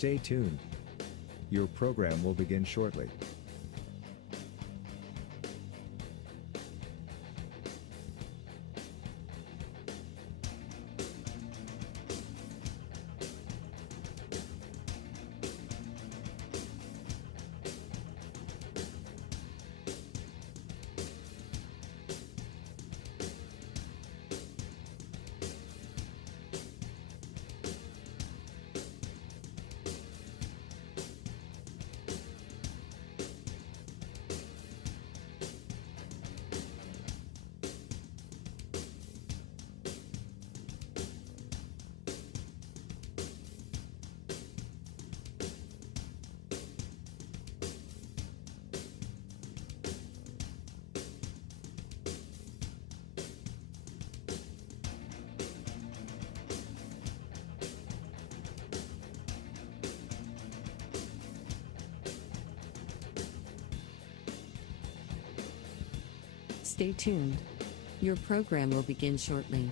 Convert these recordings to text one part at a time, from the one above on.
Stay tuned. Your program will begin shortly. Stay tuned. Your program will begin shortly.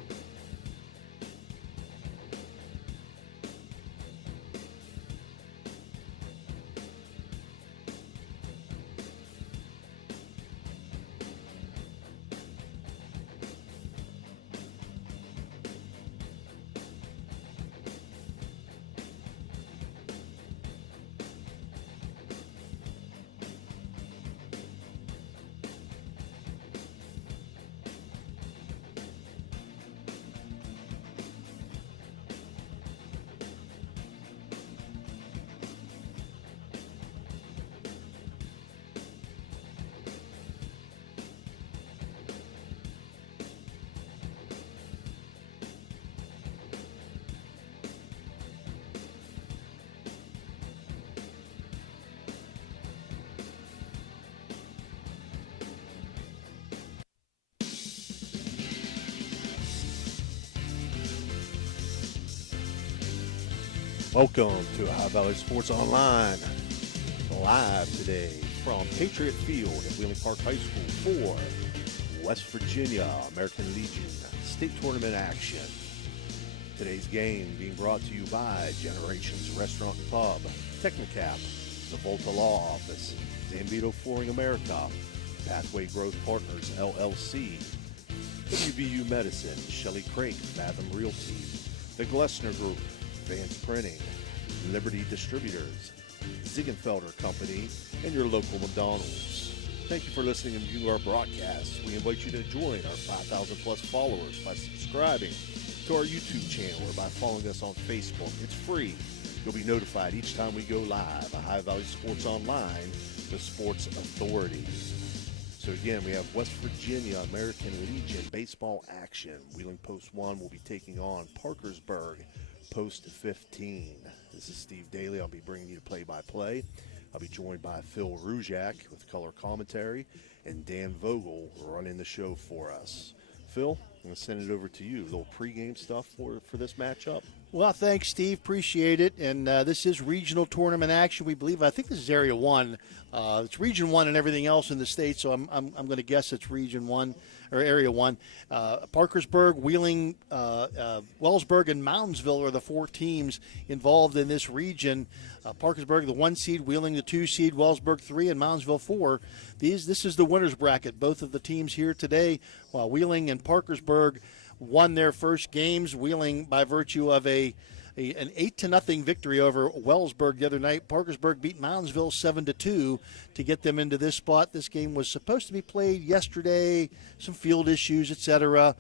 Welcome to Ohio Valley Sports Online, live today from Patriot Field at Wheeling Park High School for West Virginia American Legion State Tournament action. Today's game being brought to you by Generations Restaurant and Pub, Technicap, Zavolta Law Office, Zambito Flooring America, Pathway Growth Partners LLC, WVU Medicine, Shelley Craig, Fathom Realty, the Glessner Group, Vance Printing, Liberty Distributors, Ziegenfelder Company, and your local McDonald's. Thank you for listening and viewing our broadcast. We invite you to join our 5,000 plus followers by subscribing to our YouTube channel or by following us on Facebook. It's free. You'll be notified each time we go live. Ohio Valley Sports Online, the sports authority. So again, we have West Virginia American Legion baseball action. Wheeling Post 1 will be taking on Parkersburg Post 15. This is Steve Daly. I'll be bringing you the play-by-play. I'll be joined by Phil Ruzak with color commentary and Dan Vogel running the show for us. Phil, I'm going to send it over to you. A little pregame stuff for this matchup. Well, thanks, Steve. Appreciate it. And this is regional tournament action. We believe. I think this is Area 1. It's Region 1 and everything else in the state, so I'm going to guess it's Region 1 or Area 1. Parkersburg, Wheeling, Wellsburg, and Moundsville are the four teams involved in this region. Parkersburg, the 1 seed, Wheeling, the 2 seed, Wellsburg, 3, and Moundsville, 4. This is the winner's bracket. Both of the teams here today, while Wheeling and Parkersburg won their first games. Wheeling by virtue of an 8-0 victory over Wellsburg the other night. Parkersburg beat Moundsville 7-2 to get them into this spot. This game was supposed to be played yesterday, some field issues, etc.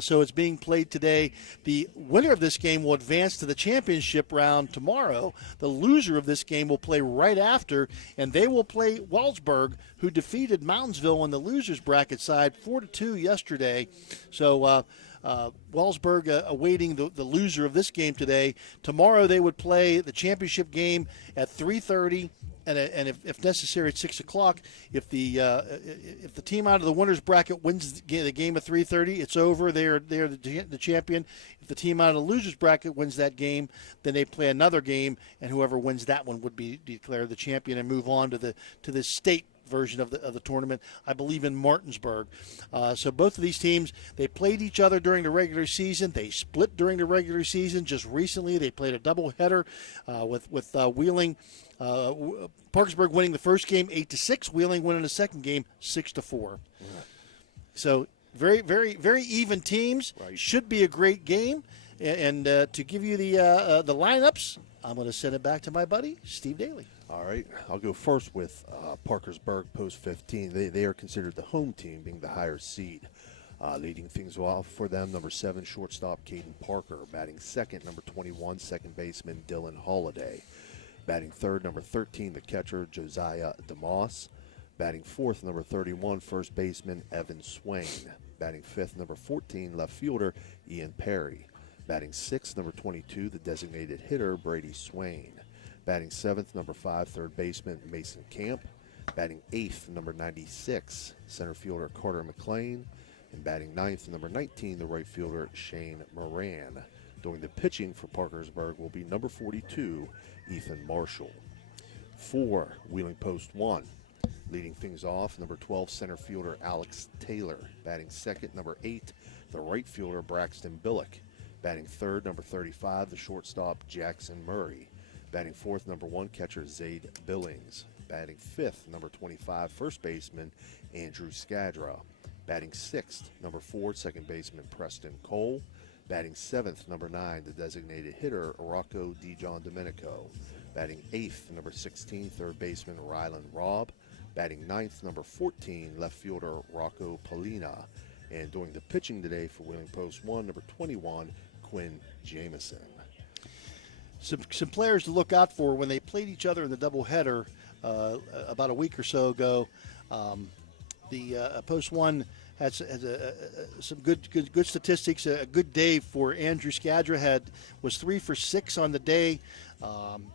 So it's being played today. The winner of this game will advance to the championship round tomorrow. The loser of this game will play right after, and they will play Wellsburg, who defeated Moundsville on the losers bracket side 4-2 yesterday. So Wellsburg awaiting the loser of this game today. Tomorrow they would play the championship game at 3:30, and if necessary at 6 o'clock. If the team out of the winners bracket wins the game at 3:30, it's over. They're the champion. If the team out of the losers bracket wins that game, then they play another game, and whoever wins that one would be declared the champion and move on to the state version of the tournament, I believe, in Martinsburg. So both of these teams, they played each other during the regular season. They split during the regular season. Just recently, they played a doubleheader with Wheeling. Parkersburg winning the first game 8-6. Wheeling winning the second game 6-4. Yeah. So very, very, very even teams. Right. Should be a great game. And to give you the lineups, I'm going to send it back to my buddy, Steve Daly. All right. I'll go first with Parkersburg post 15. They are considered the home team, being the higher seed. Leading things off for them, number 7, shortstop Caden Parker. Batting second, number 21, second baseman Dylan Holliday. Batting third, number 13, the catcher Josiah DeMoss. Batting fourth, number 31, first baseman Evan Swain. Batting fifth, number 14, left fielder Ian Perry. Batting sixth, number 22, the designated hitter Brady Swain. Batting seventh, number 5, third baseman Mason Camp. Batting eighth, number 96, center fielder Carter McLean. And batting ninth, number 19, the right fielder Shane Moran. Doing the pitching for Parkersburg will be number 42, Ethan Marshall. For Wheeling Post 1, leading things off, number 12, center fielder Alex Taylor. Batting second, number 8, the right fielder Braxton Billick. Batting third, number 35, the shortstop Jackson Murray. Batting fourth, number 1, catcher Zaid Billings. Batting fifth, number 25, first baseman Andrew Skadra. Batting sixth, number 4, second baseman Preston Cole. Batting seventh, number 9, the designated hitter Rocco DiGion Domenico. Batting eighth, number 16, third baseman Rylan Robb. Batting ninth, number 14, left fielder Rocco Polina. And doing the pitching today for Wheeling Post 1, number 21, Quinn Jameson. Some players to look out for when they played each other in the doubleheader about a week or so ago. The Post 1 had some good statistics. A good day for Andrew Skadra. Was 3 for 6 on the day.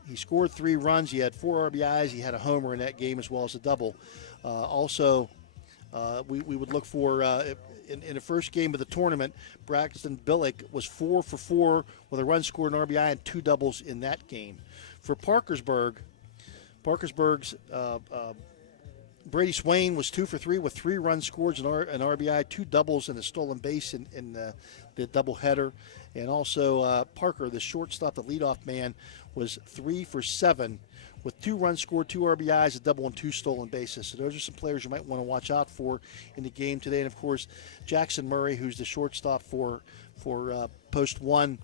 He scored 3 runs. He had 4 RBIs. He had a homer in that game as well as a double. Also, we would look for in the first game of the tournament, Braxton Billick was 4 for 4 with a run scored, an RBI, and 2 doubles in that game. For Parkersburg's Brady Swain was 2 for 3 with 3 runs scored, an RBI, 2 doubles, and a stolen base in the doubleheader. And also Parker, the shortstop, the leadoff man, was 3 for 7 with 2 runs scored, 2 RBIs, a double, and 2 stolen bases. So those are some players you might want to watch out for in the game today. And, of course, Jackson Murray, who's the shortstop for Post 1,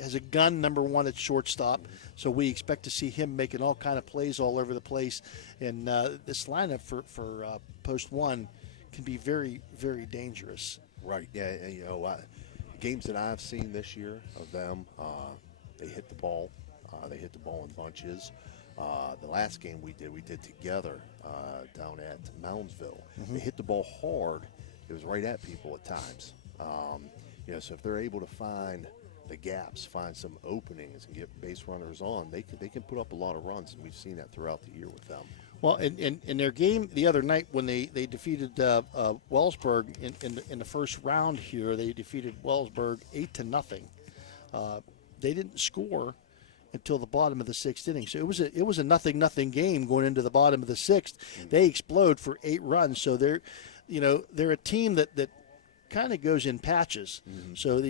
has a gun, number 1 at shortstop. So we expect to see him making all kind of plays all over the place. And this lineup for Post 1 can be very, very dangerous. Right, yeah, and, games that I've seen this year of them, they hit the ball. They hit the ball in bunches. The last game we did together down at Moundsville. Mm-hmm. They hit the ball hard. It was right at people at times. So if they're able to find the gaps, find some openings, and get base runners on, they can put up a lot of runs, and we've seen that throughout the year with them. Well, in their game the other night when they defeated Wellsburg in the first round here, they defeated Wellsburg 8-0. They didn't score until the bottom of the 6th inning. So it was a 0-0 game going into the bottom of the 6th. Mm-hmm. They explode for 8 runs. So they're a team that kind of goes in patches. Mm-hmm. So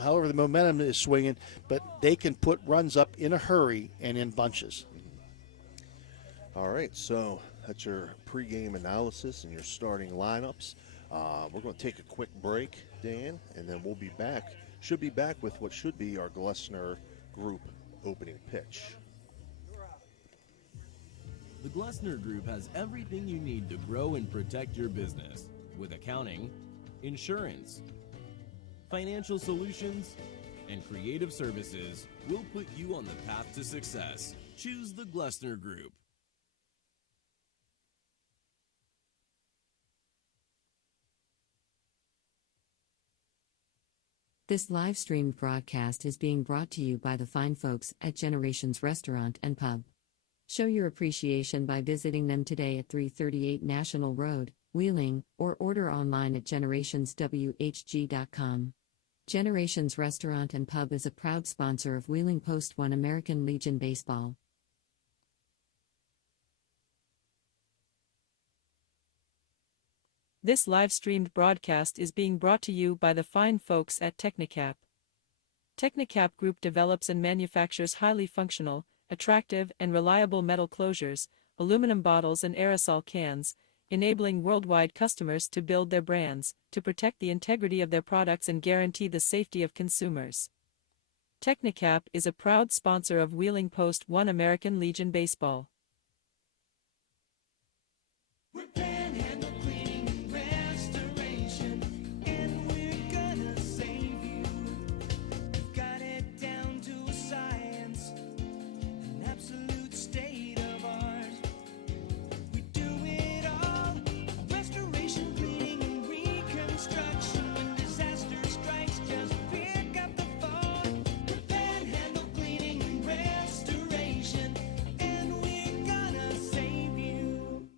however the momentum is swinging, but they can put runs up in a hurry and in bunches. Mm-hmm. All right, so that's your pregame analysis and your starting lineups. We're going to take a quick break, Dan, and then we'll be back. Should be back with what should be our Glessner Group opening pitch. The Glessner Group has everything you need to grow and protect your business with accounting, insurance, financial solutions, and creative services. We'll put you on the path to success. Choose the Glessner Group. This live streamed broadcast is being brought to you by the fine folks at Generations Restaurant and Pub. Show your appreciation by visiting them today at 338 National Road, Wheeling, or order online at generationswhg.com. Generations Restaurant and Pub is a proud sponsor of Wheeling Post 1 American Legion Baseball. This live-streamed broadcast is being brought to you by the fine folks at Technicap. Technicap Group develops and manufactures highly functional, attractive, and reliable metal closures, aluminum bottles and aerosol cans, enabling worldwide customers to build their brands, to protect the integrity of their products and guarantee the safety of consumers. Technicap is a proud sponsor of Wheeling Post 1 American Legion Baseball. We're Panhandle Cleaning and Restoration, and we're gonna save you. We've got it down to a science, an absolute state of art. We do it all, restoration, cleaning, and reconstruction. When disaster strikes, just pick up the phone. We're Panhandle Cleaning and Restoration, and we're gonna save you.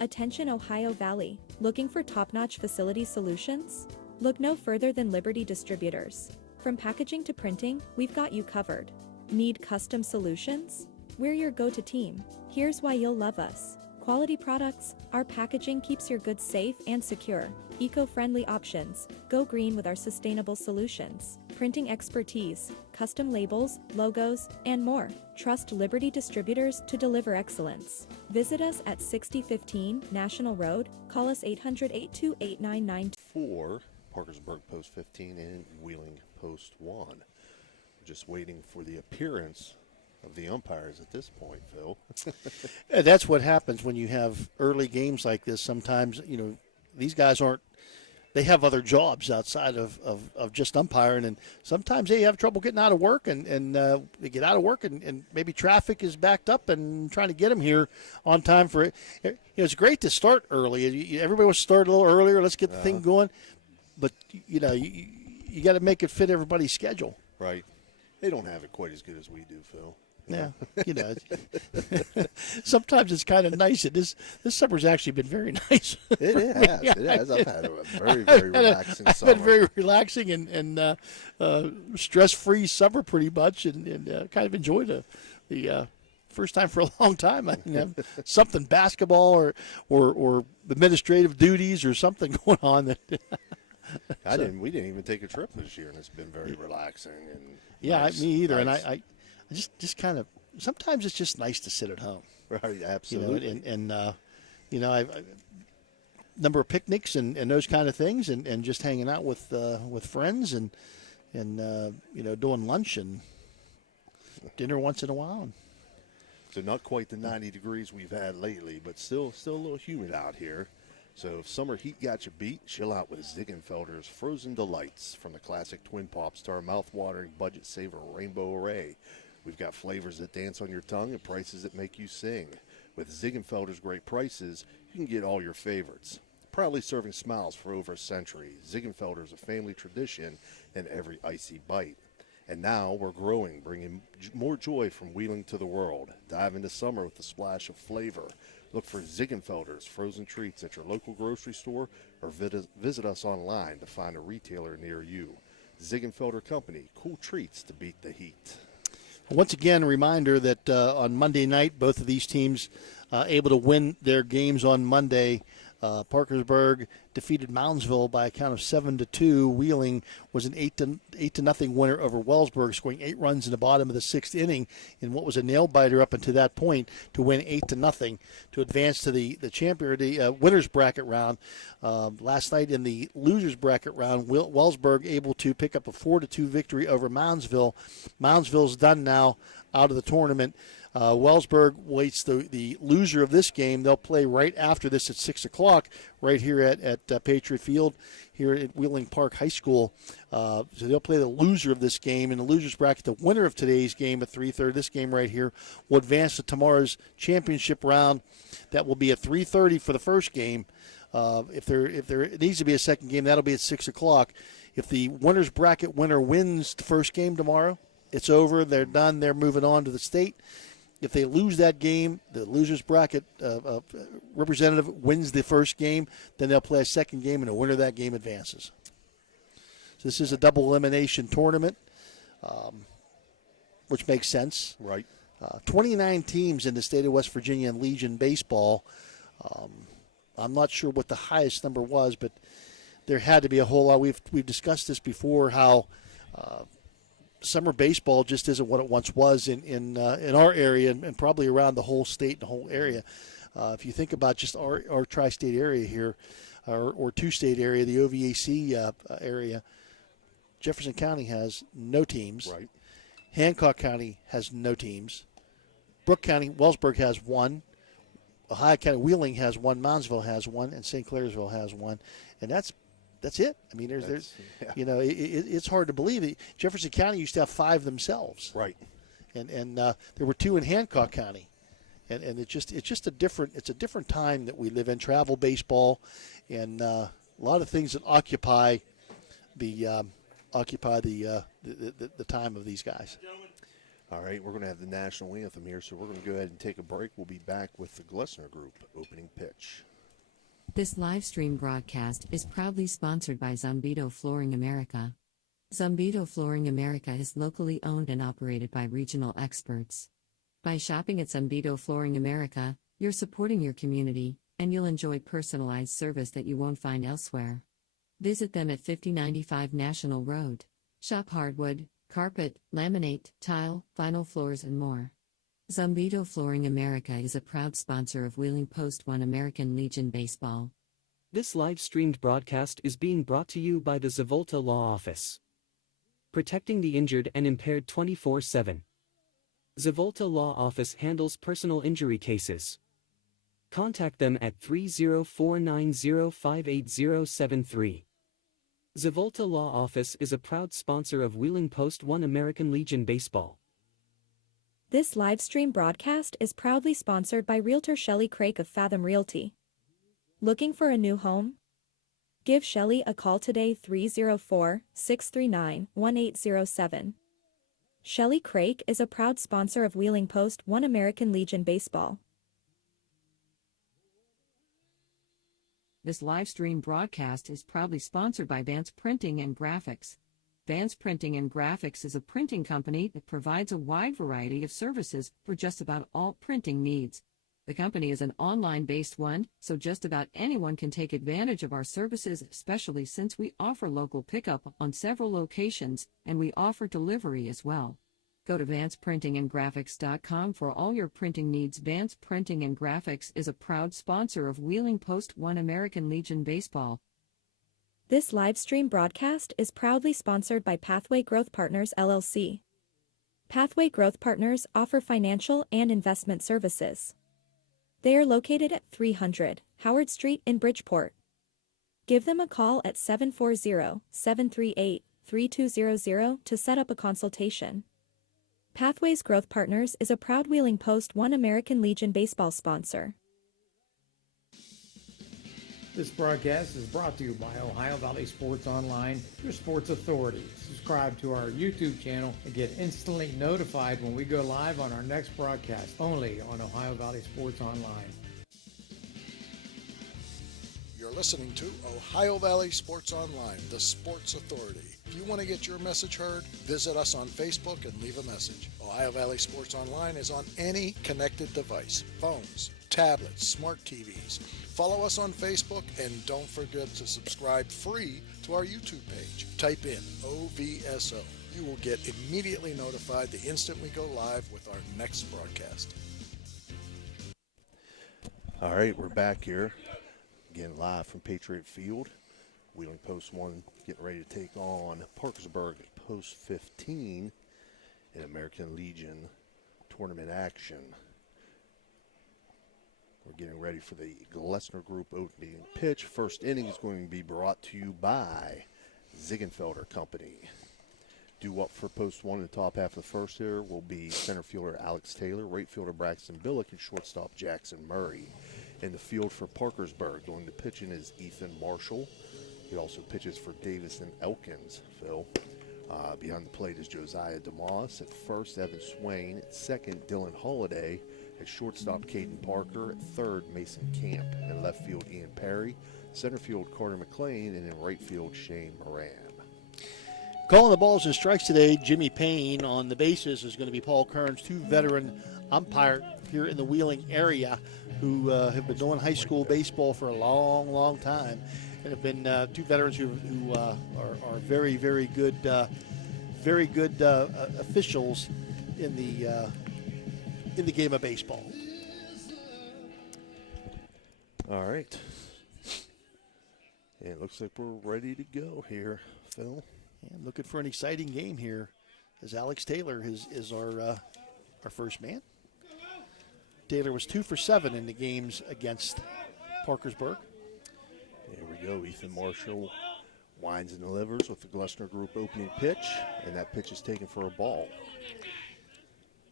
Attention Ohio Valley, looking for top-notch facility solutions? Look no further than Liberty Distributors. From packaging to printing, we've got you covered. Need custom solutions? We're your go-to team. Here's why you'll love us. Quality products, our packaging keeps your goods safe and secure. Eco-friendly options, go green with our sustainable solutions. Printing expertise, custom labels, logos, and more. Trust Liberty Distributors to deliver excellence. Visit us at 6015 National Road. Call us 800-828-9992. For Parkersburg Post 15 and Wheeling Post 1. We're just waiting for the appearance of the umpires at this point, Phil. That's what happens when you have early games like this. Sometimes, these guys they have other jobs outside of just umpiring, and sometimes they have trouble getting out of work, and they get out of work, and maybe traffic is backed up and trying to get them here on time for it. It's great to start early. Everybody wants to start a little earlier. Let's get the thing going. But, you got to make it fit everybody's schedule. Right. They don't have it quite as good as we do, Phil. Yeah, sometimes it's kind of nice. This summer's actually been very nice. It has. I've had a very, very relaxing summer. I've had a very relaxing and stress-free summer pretty much, and kind of enjoyed the first time for a long time. I didn't have something basketball or administrative duties or something going on. We didn't even take a trip this year, and it's been very relaxing. And nice, me either. Nice. And I just kind of, sometimes it's just nice to sit at home. Right, absolutely. I've number of picnics and those kind of things, and just hanging out with friends and doing lunch and dinner once in a while. So not quite the 90 degrees we've had lately, but still a little humid out here. So if summer heat got you beat, chill out with Ziegenfelder's Frozen Delights. From the classic Twin Pops to our mouth-watering budget saver Rainbow Array. We've got flavors that dance on your tongue and prices that make you sing. With Ziegenfelder's great prices, you can get all your favorites. Proudly serving smiles for over a century, Ziegenfelder's a family tradition in every icy bite. And now we're growing, bringing more joy from Wheeling to the world. Dive into summer with a splash of flavor. Look for Ziegenfelder's frozen treats at your local grocery store, or visit us online to find a retailer near you. Ziegenfelder Company, cool treats to beat the heat. Once again, a reminder that on Monday night, both of these teams able to win their games on Monday. Parkersburg defeated Moundsville by a count of 7-2. Wheeling was an 8-0 winner over Wellsburg, scoring 8 runs in the bottom of the 6th inning in what was a nail biter up until that point to win 8-0 to advance to the winners bracket round. Last night in the losers bracket round, Wellsburg able to pick up a 4-2 victory over Moundsville. Moundsville's done now, out of the tournament. Wellsburg waits the loser of this game. They'll play right after this at 6 o'clock right here at Patriot Field here at Wheeling Park High School. So they'll play the loser of this game in the losers bracket. The winner of today's game at 3:30, this game right here, will advance to tomorrow's championship round. That will be at 3:30 for the first game. If there needs to be a second game, that'll be at 6 o'clock. If the winners bracket winner wins the first game tomorrow, it's over. They're done. They're moving on to the state. If they lose that game, the losers bracket representative wins the first game, then they'll play a second game, and the winner of that game advances. So this is a double elimination tournament, which makes sense. Right. 29 teams in the state of West Virginia in Legion baseball. I'm not sure what the highest number was, but there had to be a whole lot. We've discussed this before, how summer baseball just isn't what it once was in our area and probably around the whole state and the whole area. If you think about just our tri-state area here, or two-state area, the OVAC area, Jefferson County has no teams. Right. Hancock County has no teams. Brooke County, Wellsburg has one. Ohio County, Wheeling has one. Moundsville has one, and St. Clairsville has one, and that's it. I mean, there's yeah. It's hard to believe it. Jefferson County used to have 5 themselves, Right. and there were 2 in Hancock County, and it's just a different time that we live in. Travel baseball, and a lot of things that occupy the time of these guys. All right, we're going to have the national anthem here, so we're going to go ahead and take a break. We'll be back with the Glessner Group opening pitch. This live stream broadcast is proudly sponsored by Zumbito Flooring America. Zumbito Flooring America is locally owned and operated by regional experts. By shopping at Zumbito Flooring America, you're supporting your community, and you'll enjoy personalized service that you won't find elsewhere. Visit them at 5095 National Road. Shop hardwood, carpet, laminate, tile, vinyl floors, and more. Zumbito Flooring America is a proud sponsor of Wheeling Post 1 American Legion Baseball. This live-streamed broadcast is being brought to you by the Zavolta Law Office. Protecting the injured and impaired 24/7. Zavolta Law Office handles personal injury cases. Contact them at 304905873. Zavolta Law Office is a proud sponsor of Wheeling Post 1 American Legion Baseball. This live stream broadcast is proudly sponsored by Realtor Shelley Craig of Fathom Realty. Looking for a new home? Give Shelley a call today, 304-639-1807. Shelley Craig is a proud sponsor of Wheeling Post 1 American Legion Baseball. This live stream broadcast is proudly sponsored by Vance Printing and Graphics. Vance Printing and Graphics is a printing company that provides a wide variety of services for just about all printing needs. The company is an online-based one, so just about anyone can take advantage of our services, especially since we offer local pickup on several locations, and we offer delivery as well. Go to vanceprintingandgraphics.com for all your printing needs. Vance Printing and Graphics is a proud sponsor of Wheeling Post 1 American Legion Baseball. This live stream broadcast is proudly sponsored by Pathway Growth Partners LLC. Pathway Growth Partners offer financial and investment services. They are located at 300 Howard Street in Bridgeport. Give them a call at 740-738-3200 to set up a consultation. Pathways Growth Partners is a proud Wheeling Post 1 American Legion Baseball sponsor. This broadcast is brought to you by Ohio Valley Sports Online, your sports authority. Subscribe to our YouTube channel and get instantly notified when we go live on our next broadcast, only on Ohio Valley Sports Online. You're listening to Ohio Valley Sports Online, the sports authority. If you want to get your message heard, visit us on Facebook and leave a message. Ohio Valley Sports Online is on any connected device, phones, tablets, smart TVs. Follow us on Facebook and don't forget to subscribe free to our YouTube page. Type in OVSO. You will get immediately notified the instant we go live with our next broadcast. All right, we're back here. Again, live from Patriot Field. Wheeling Post 1 getting ready to take on Parkersburg Post 15 in American Legion tournament action. We're getting ready for the Glessner Group opening pitch. First inning is going to be brought to you by Ziegenfelder Company. Due up for Post 1 in the top half of the first here will be center fielder Alex Taylor, right fielder Braxton Billick, and shortstop Jackson Murray. In the field for Parkersburg, going to pitch in is Ethan Marshall. He also pitches for Davis and Elkins, Phil. Behind the plate is Josiah DeMoss. At first, Evan Swain. At second, Dylan Holliday. At shortstop, Caden Parker. At third, Mason Camp. In left field, Ian Perry. Center field, Carter McLean. And in right field, Shane Moran. Calling the balls and strikes today, Jimmy Payne. On the bases is going to be Paul Kearns, two veteran umpires here in the Wheeling area who have been doing high school baseball for a long, long time, and have been two veterans who are very, very good, officials in the game of baseball. All right. And it looks like we're ready to go here, Phil. And looking for an exciting game here, as Alex Taylor is our first man. Taylor was 2 for 7 in the games against Parkersburg. There we go. Ethan Marshall winds and delivers with the Glessner Group opening pitch, and that pitch is taken for a ball.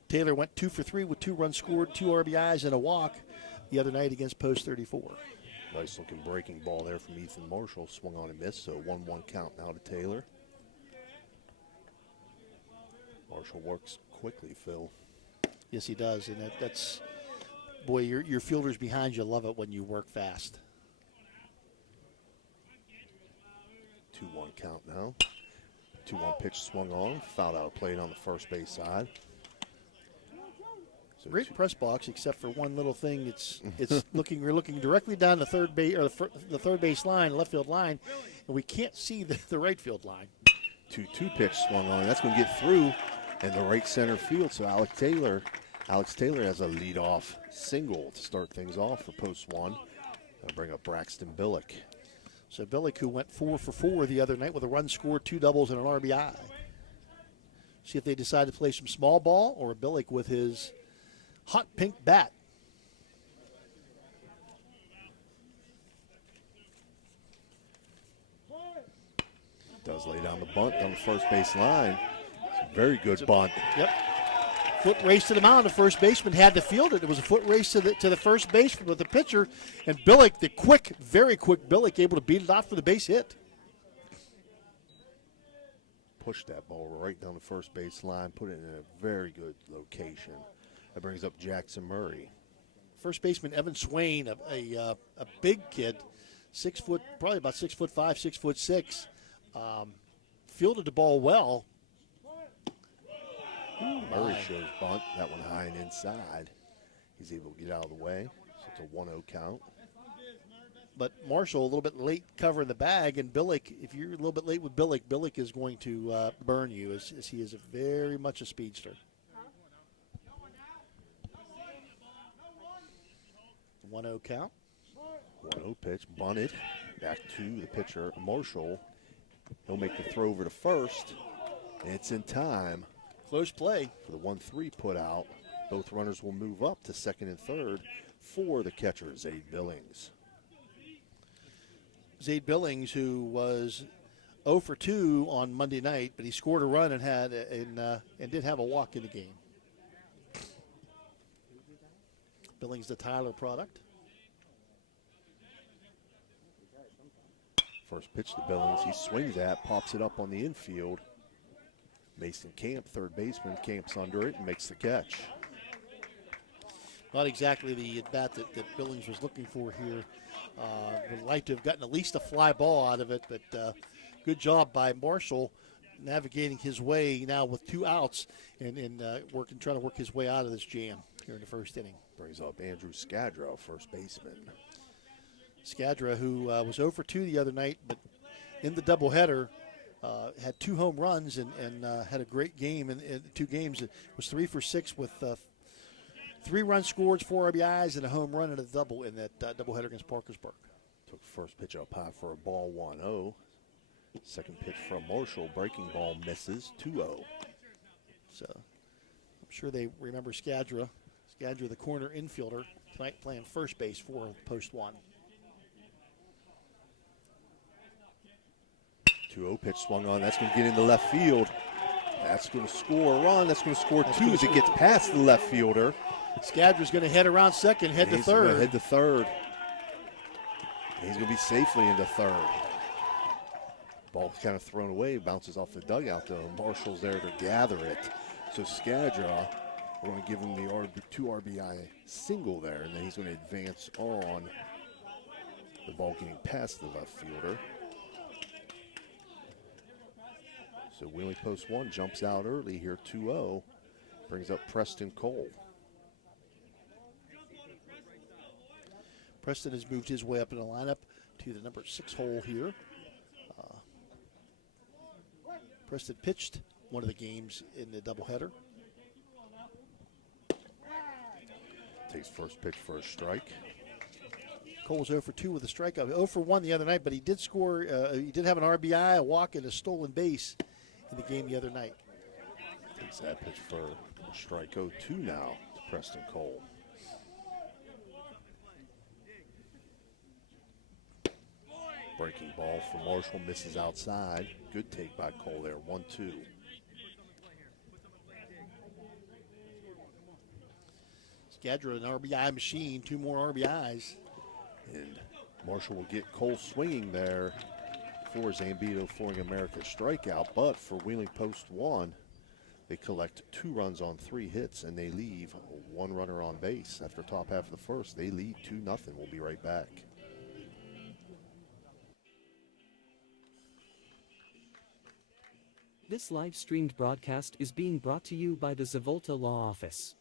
Taylor went 2 for 3 with 2 runs scored, 2 RBIs, and a walk the other night against Post 34. Nice looking breaking ball there from Ethan Marshall. Swung on and missed, so 1-1 count now to Taylor. Marshall works quickly, Phil. Yes, he does, and that's boy, your fielders behind you love it when you work fast. 2-1 count now. 2-1 pitch swung on, fouled out of play on the first base side. So Great press box, except for one little thing. It's we're looking directly down the third base or the third base line, left field line, and we can't see the right field line. 2-2 pitch swung on. That's going to get through in the right center field. So Alex Taylor has a leadoff single to start things off for post one. I'll bring up Braxton Billick. So Billick, who went 4 for 4 the other night with a run scored, 2 doubles, and an RBI. See if they decide to play some small ball or Billick with his hot pink bat. Does lay down the bunt down the first base line. It's a very good bunt. Yep. Foot race to the mound. The first baseman had to field it. It was a foot race to the first base with the pitcher. And Billick, the very quick Billick, able to beat it off for the base hit. Pushed that ball right down the first base line. Put it in a very good location. That brings up Jackson Murray. First baseman Evan Swain, a big kid, 6 foot, probably about 6'5", 6'6". Fielded the ball well. Murray shows bunt. That one high and inside. He's able to get out of the way. So it's a 1-0 count. But Marshall a little bit late covering the bag, and Billick, if you're a little bit late with Billick, Billick is going to burn you as he is very much a speedster. 1-0 count. 1-0 pitch, bunted. Back to the pitcher, Marshall. He'll make the throw over to first. And it's in time. Close play. For the 1-3 put out. Both runners will move up to second and third for the catcher, Zaid Billings. Zaid Billings, who was 0 for 2 on Monday night, but he scored a run and did have a walk in the game. Billings, the Tyler product. First pitch to Billings. He swings at, pops it up on the infield. Mason Camp, third baseman, camps under it and makes the catch. Not exactly the at-bat that Billings was looking for here. Would like to have gotten at least a fly ball out of it, but good job by Marshall navigating his way now with 2 outs and trying to work his way out of this jam here in the first inning. Brings up Andrew Skadrow, first baseman. Skadra, who was 0 for 2 the other night, but in the doubleheader, had 2 home runs and had a great game in 2 games. It was 3 for 6 with 3 runs scored, 4 RBIs, and a home run and a double in that doubleheader against Parkersburg. Took first pitch up high for a ball, 1-0. Second pitch from Marshall, breaking ball misses, 2-0. So I'm sure they remember Skadra. Skadra, the corner infielder, tonight playing first base for post one. 2-0 pitch swung on. That's going to get into left field. That's going to score a run. That's going to score 2 as it gets past the left fielder. Skadra's going to head around second, head to third. Head to third. He's going to be safely into third. Ball kind of thrown away, bounces off the dugout though. Marshall's there to gather it. So Skadra, we're going to give him the 2 RBI single there, and then he's going to advance on the ball getting past the left fielder. So Wheeling Post 1 jumps out early here, 2-0. Brings up Preston Cole. Preston has moved his way up in the lineup to the number 6 hole here. Preston pitched one of the games in the doubleheader. Takes first pitch for a strike. Cole's 0 for 2 with a strikeout. 0 for 1 the other night, but he did score. He did have an RBI, a walk, and a stolen base in the game the other night. Takes that pitch for a strike. 0-2 now to Preston Cole. Breaking ball for Marshall, misses outside. Good take by Cole there, 1-2. Skadra, an RBI machine, 2 more RBIs. And Marshall will get Cole swinging there for Zambito Flooring America strikeout. But for Wheeling Post 1, they collect 2 runs on 3 hits, and they leave 1 runner on base. After top half of the first, they lead 2-0. We'll be right back. This live-streamed broadcast is being brought to you by the Zavolta Law Office.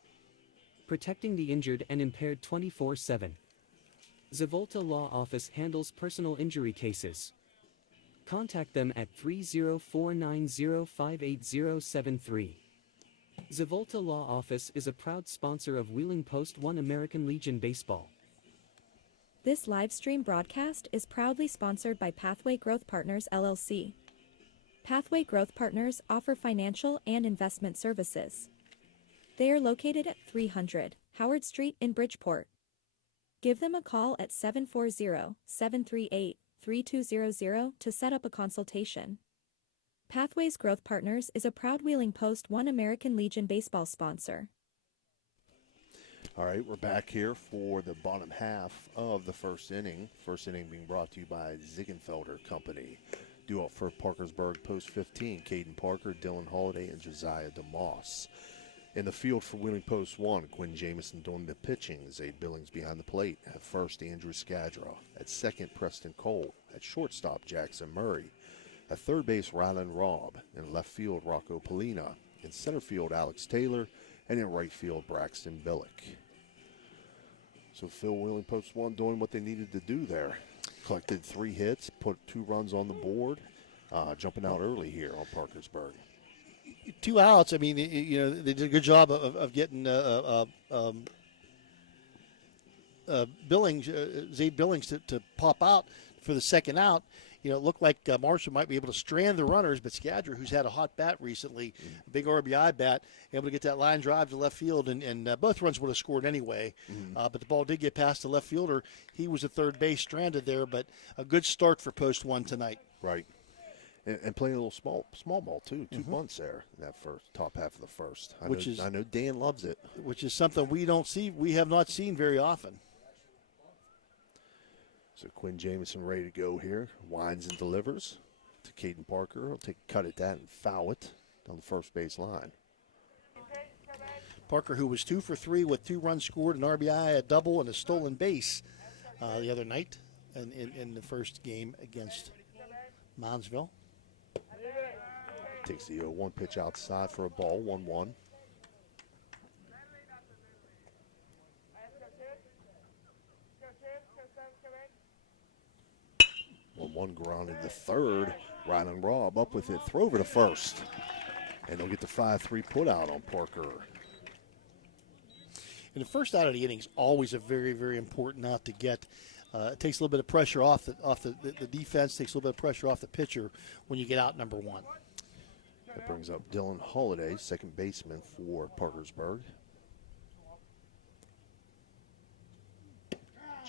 Protecting the injured and impaired 24/7. Zavolta Law Office handles personal injury cases. Contact them at 304905873. Zavolta Law Office is a proud sponsor of Wheeling Post 1 American Legion Baseball. This live stream broadcast is proudly sponsored by Pathway Growth Partners LLC. Pathway Growth Partners offer financial and investment services. They are located at 300 Howard Street in Bridgeport. Give them a call at 740-738-3200 to set up a consultation. Pathways Growth Partners is a proud Wheeling Post 1 American Legion baseball sponsor. All right, we're back here for the bottom half of the first inning. First inning being brought to you by Ziegenfelder Company. Due up for Parkersburg Post 15, Caden Parker, Dylan Holiday, and Josiah DeMoss. In the field for Wheeling Post 1, Quinn Jamison doing the pitching. Zaid Billings behind the plate. At first, Andrew Skadra. At second, Preston Cole. At shortstop, Jackson Murray. At third base, Rylan Robb. In left field, Rocco Polina. In center field, Alex Taylor. And in right field, Braxton Billick. So Phil, Wheeling Post 1 doing what they needed to do there. Collected 3 hits, put 2 runs on the board, jumping out early here on Parkersburg. 2 outs. I mean, they did a good job of getting Billings, Zaid Billings to pop out for the second out. It looked like Marshall might be able to strand the runners, but Skadra, who's had a hot bat recently, a big RBI bat, able to get that line drive to left field, and both runs would have scored anyway. But the ball did get past the left fielder. He was at third base, stranded there, but a good start for Post 1 tonight. Right. And playing a little small ball, too. 2 bunts there in that top half of the first. I know Dan loves it. Which is something we have not seen very often. So Quinn Jamison ready to go here. Winds and delivers to Caden Parker. He'll take a cut at that and foul it down the first base line. Parker, who was 2 for 3 with 2 runs scored, an RBI, a double, and a stolen base the other night in the first game against Monsville. Takes the 0-1 pitch outside for a ball, 1-1. One grounded to third. Rylan Robb up with it. Throw over to first. And they'll get the 5-3 put out on Parker. And the first out of the inning is always a very, very important out to get. It takes a little bit of pressure off the defense, takes a little bit of pressure off the pitcher when you get out number 1. That brings up Dylan Holiday, second baseman for Parkersburg.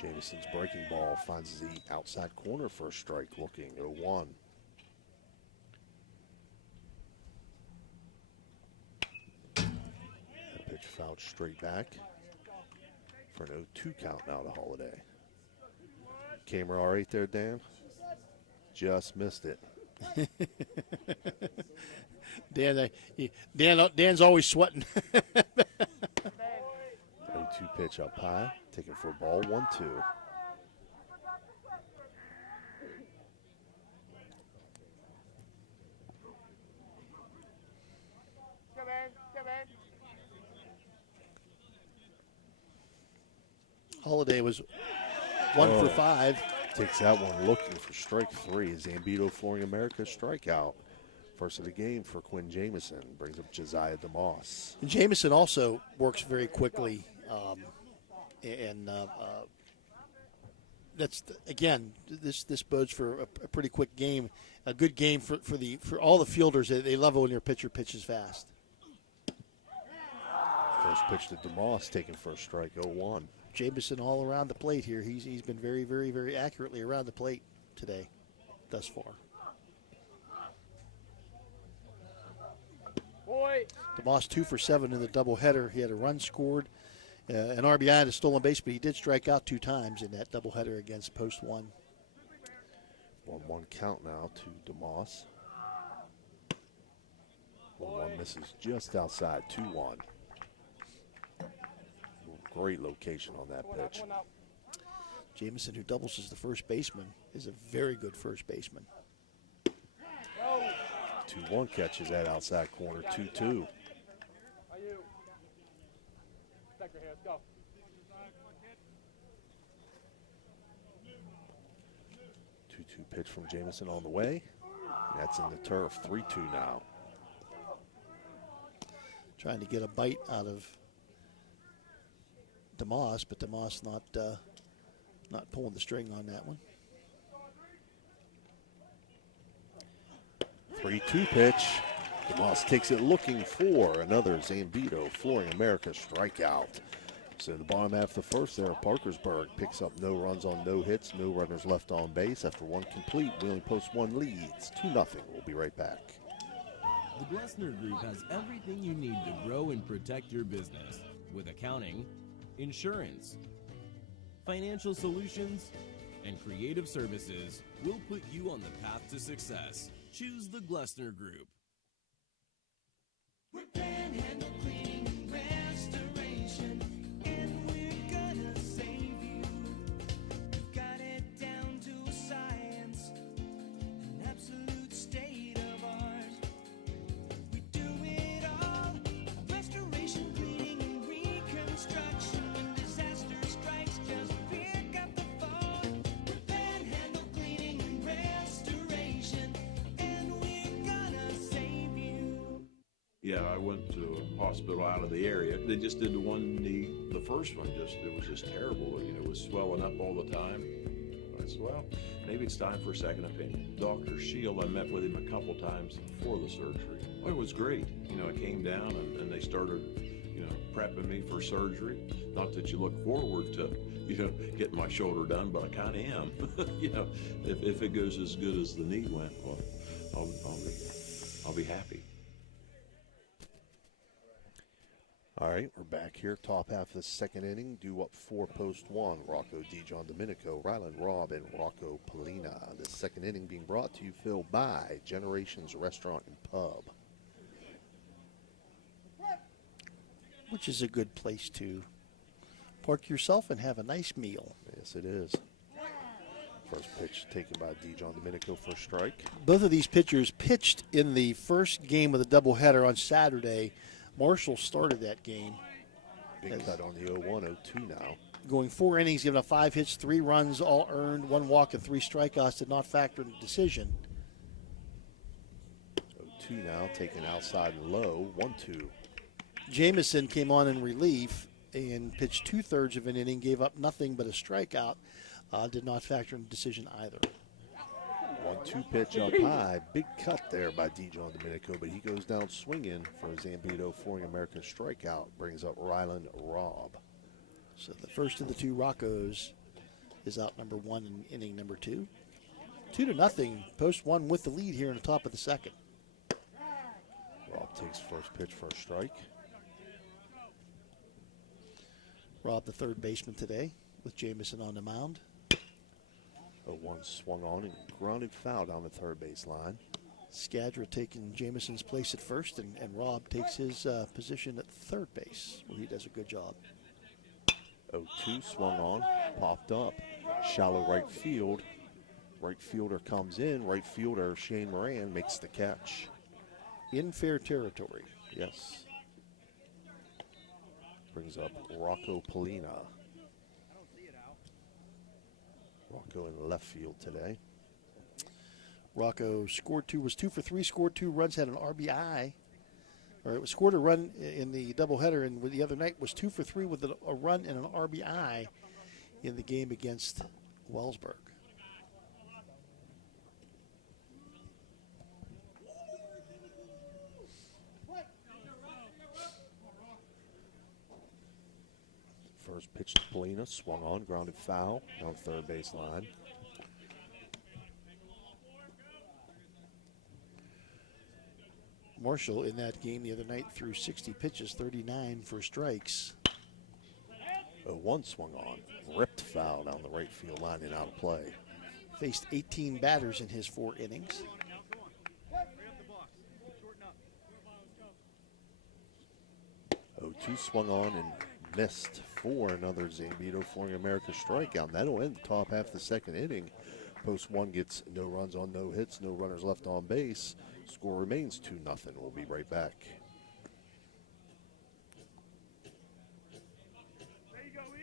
Jamison's breaking ball finds the outside corner for a strike, looking 0-1. That pitch fouled straight back for an 0-2 count now to Holiday. Camera all right there, Dan? Just missed it. Dan's always sweating. 0-2 pitch up high, taken for a ball, 1-2. Holiday was 1 for 5. Takes that one looking for strike 3. Zambito Flooring America strikeout. First of the game for Quinn Jamison. Brings up Josiah DeMoss. And Jamison also works very quickly. That's again, this bodes for a pretty quick game, a good game for all the fielders. They love it when your pitcher pitches fast. First pitch to DeMoss, taking first strike, 0-1. Jamison all around the plate here. He's been very, very, very accurately around the plate today, thus far. DeMoss 2 for 7 in the doubleheader. He had a run scored, an RBI and a stolen base, but he did strike out 2 times in that doubleheader against Post 1. 1-1 count now to DeMoss. 1-1 misses just outside, 2-1. Great location on that pitch. Jamison, who doubles as the first baseman, is a very good first baseman. 2-1 catches that outside corner, 2-2. 2-2 pitch from Jamison on the way. That's in the turf, 3-2 now. Trying to get a bite out of DeMoss, but DeMoss not pulling the string on that one. 3-2 pitch. DeMoss takes it looking for another Zambito Flooring America strikeout. So in the bottom half of the first there, Parkersburg picks up no runs on no hits, no runners left on base. After one complete, Wheeling Post 1 leads 2-0. We'll be right back. The Glessner Group has everything you need to grow and protect your business with accounting, insurance, financial solutions, and creative services. We'll put you on the path to success. Choose the Glessner Group. We're Panhandle Cleaning and Restoration, and we're gonna save you. We've got it down to a science, an absolute state of art. We do it all, restoration, cleaning, and reconstruction. When disaster strikes, just pick up the phone. We're Panhandle Cleaning and Restoration, and we're gonna save you. Yeah, I went to a hospital out of the area. They just did the one knee. The first one it was just terrible. You know, it was swelling up all the time. I said, well, maybe it's time for a second opinion. Dr. Shield, I met with him a couple times before the surgery. Well, it was great. You know, I came down and they started, you know, prepping me for surgery. Not that you look forward to, you know, getting my shoulder done, but I kind of am. You know, if it goes as good as the knee went, well, I'll be happy. All right, we're back here. Top half of the second inning. Due up for Post 1. Rocco Dijon Domenico, Ryland Robb, and Rocco Polina. The second inning being brought to you, Phil, by Generations Restaurant and Pub. Which is a good place to park yourself and have a nice meal. Yes, it is. First pitch taken by Dijon Domenico for strike. Both of these pitchers pitched in the first game of the doubleheader on Saturday. Marshall started that game. Big cut on the 0-1-0-2 now. Going 4 innings, giving up 5 hits, 3 runs, all earned, 1 walk, and 3 strikeouts. Did not factor in the decision. 0-2 now, taken outside and low, 1-2. Jamison came on in relief and pitched 2/3 of an inning, gave up nothing but a strikeout. Did not factor in the decision either. 1-2 pitch up high. Big cut there by Dijon Domenico, but he goes down swinging for a Zambito Flooring America strikeout. Brings up Ryland Robb. So the first of the 2 Roccos is out number 1 in inning number 2. 2-0. Post 1 with the lead here in the top of the second. Robb takes first pitch for a strike. Robb, the third baseman today, with Jamison on the mound. 0-1 swung on and grounded foul down the third base line. Skadra taking Jamison's place at first, and Robb takes his position at third base, where he does a good job. 0-2 swung on, popped up, shallow right field. Right fielder comes in. Right fielder Shane Moran makes the catch. In fair territory. Yes. Brings up Rocco Polina. Rocco in left field today. Rocco scored two, was 2 for 3, scored 2 runs, had an RBI. Or it was scored a run in the doubleheader, and the other night was 2 for 3 with a run and an RBI in the game against Wellsburg. First pitch to Polina, swung on, grounded foul down third base line. Marshall in that game the other night threw 60 pitches, 39 for strikes. 0-1 swung on, ripped foul down the right field line and out of play. Faced 18 batters in his 4 innings. 0-2 swung on and missed for another Zambito Flooring America strikeout. That'll end the top half of the second inning. Post 1 gets no runs on no hits, no runners left on base. Score remains 2-0. We'll be right back.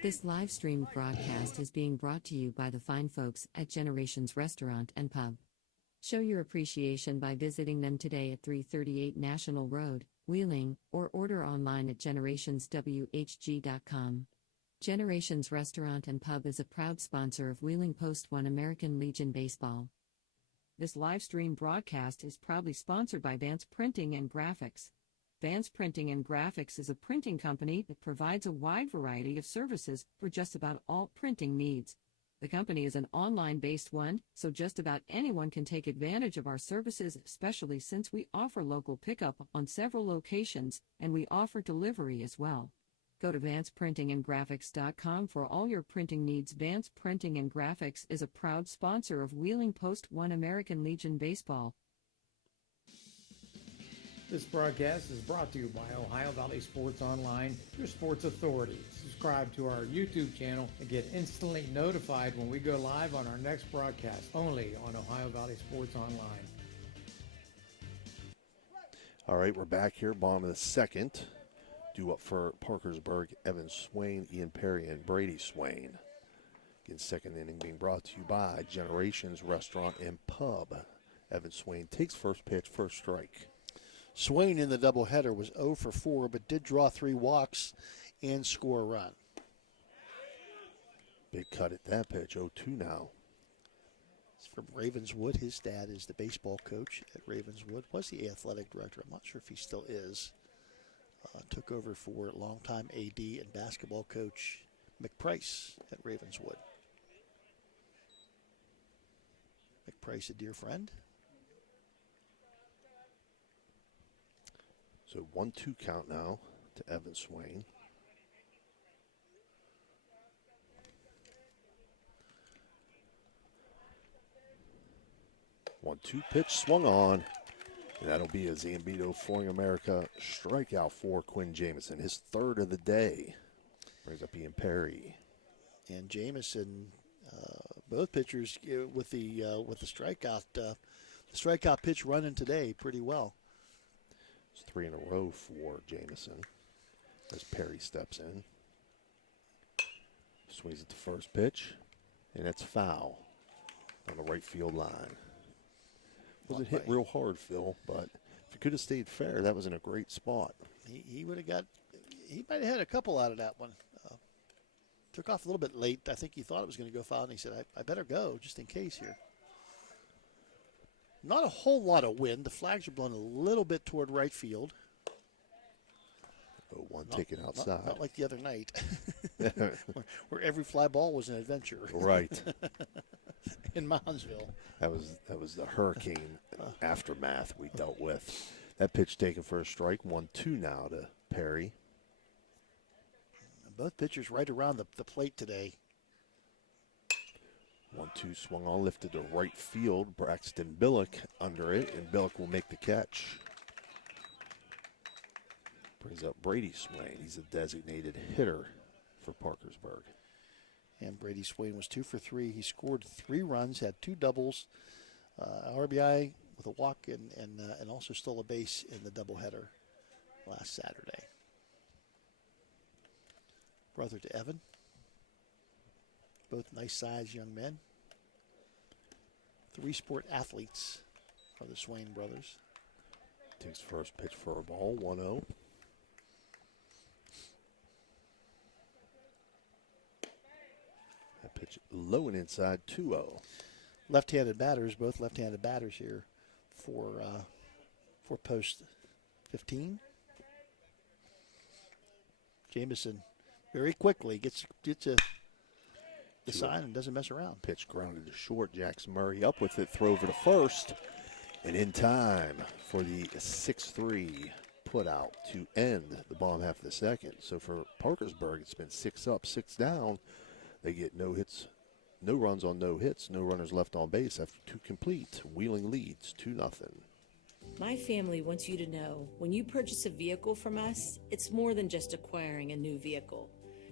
This live streamed broadcast is being brought to you by the fine folks at Generations Restaurant and Pub. Show your appreciation by visiting them today at 338 National Road, Wheeling, or order online at generationswhg.com. Generations Restaurant and Pub is a proud sponsor of Wheeling Post 1 American Legion Baseball. This live stream broadcast is proudly sponsored by Vance Printing and Graphics. Vance Printing and Graphics is a printing company that provides a wide variety of services for just about all printing needs. The company is an online-based one, so just about anyone can take advantage of our services, especially since we offer local pickup on several locations, and we offer delivery as well. Go to vanceprintingandgraphics.com for all your printing needs. Vance Printing and Graphics is a proud sponsor of Wheeling Post 1 American Legion Baseball. This broadcast is brought to you by Ohio Valley Sports Online, your sports authority. Subscribe to our YouTube channel and get instantly notified when we go live on our next broadcast, only on Ohio Valley Sports Online. All right, we're back here, bottom of the second. Due up for Parkersburg, Evan Swain, Ian Perry, and Brady Swain. Again, second inning being brought to you by Generations Restaurant and Pub. Evan Swain takes first pitch, first strike. Swain in the doubleheader was 0 for 4, but did draw 3 walks and score a run. Big cut at that pitch, 0-2 now. It's from Ravenswood. His dad is the baseball coach at Ravenswood, was the athletic director. I'm not sure if he still is. Took over for longtime AD and basketball coach McPrice at Ravenswood. McPrice, a dear friend. So 1-2 count now to Evan Swain. One-two pitch swung on. And that'll be a Zambito Flooring America strikeout for Quinn Jamison, his third of the day. Brings up Ian Perry. And Jamison, both pitchers with the strikeout pitch running today pretty well. It's 3 in a row for Jamison as Perry steps in. Swings at the first pitch, and it's foul on the right field line. Wasn't hit real hard, Phil, but if it could have stayed fair, that was in a great spot. He would have he might have had a couple out of that one. Took off a little bit late. I think he thought it was going to go foul, and he said, I better go just in case here. Not a whole lot of wind. The flags are blown a little bit toward right field. 0-1 taken outside. Not like the other night, where every fly ball was an adventure. Right. In Moundsville. That was the hurricane aftermath we dealt with. That pitch taken for a strike. 1-2 now to Perry. Both pitchers right around the plate today. 1-2 swung on, lifted to right field. Braxton Billick under it, and Billick will make the catch. Brings up Brady Swain. He's a designated hitter for Parkersburg. And Brady Swain was 2 for 3. He scored 3 runs, had 2 doubles, RBI with a walk, and also stole a base in the doubleheader last Saturday. Brother to Evan. Both nice-sized young men. Three-sport athletes are the Swain brothers. Takes first pitch for a ball, 1-0. That pitch low and inside, 2-0. Left-handed batters, both left-handed batters here for post 15. Jamison very quickly gets the sign and doesn't mess around. Pitch grounded to short. Jackson Murray up with it, throw over to first, and in time for the 6-3 put out to end the bottom half of the second. So for Parkersburg, it's been 6 up, 6 down. They get no hits, no runs on no hits, no runners left on base after 2 complete. Wheeling leads 2-0. My family wants you to know when you purchase a vehicle from us, it's more than just acquiring a new vehicle.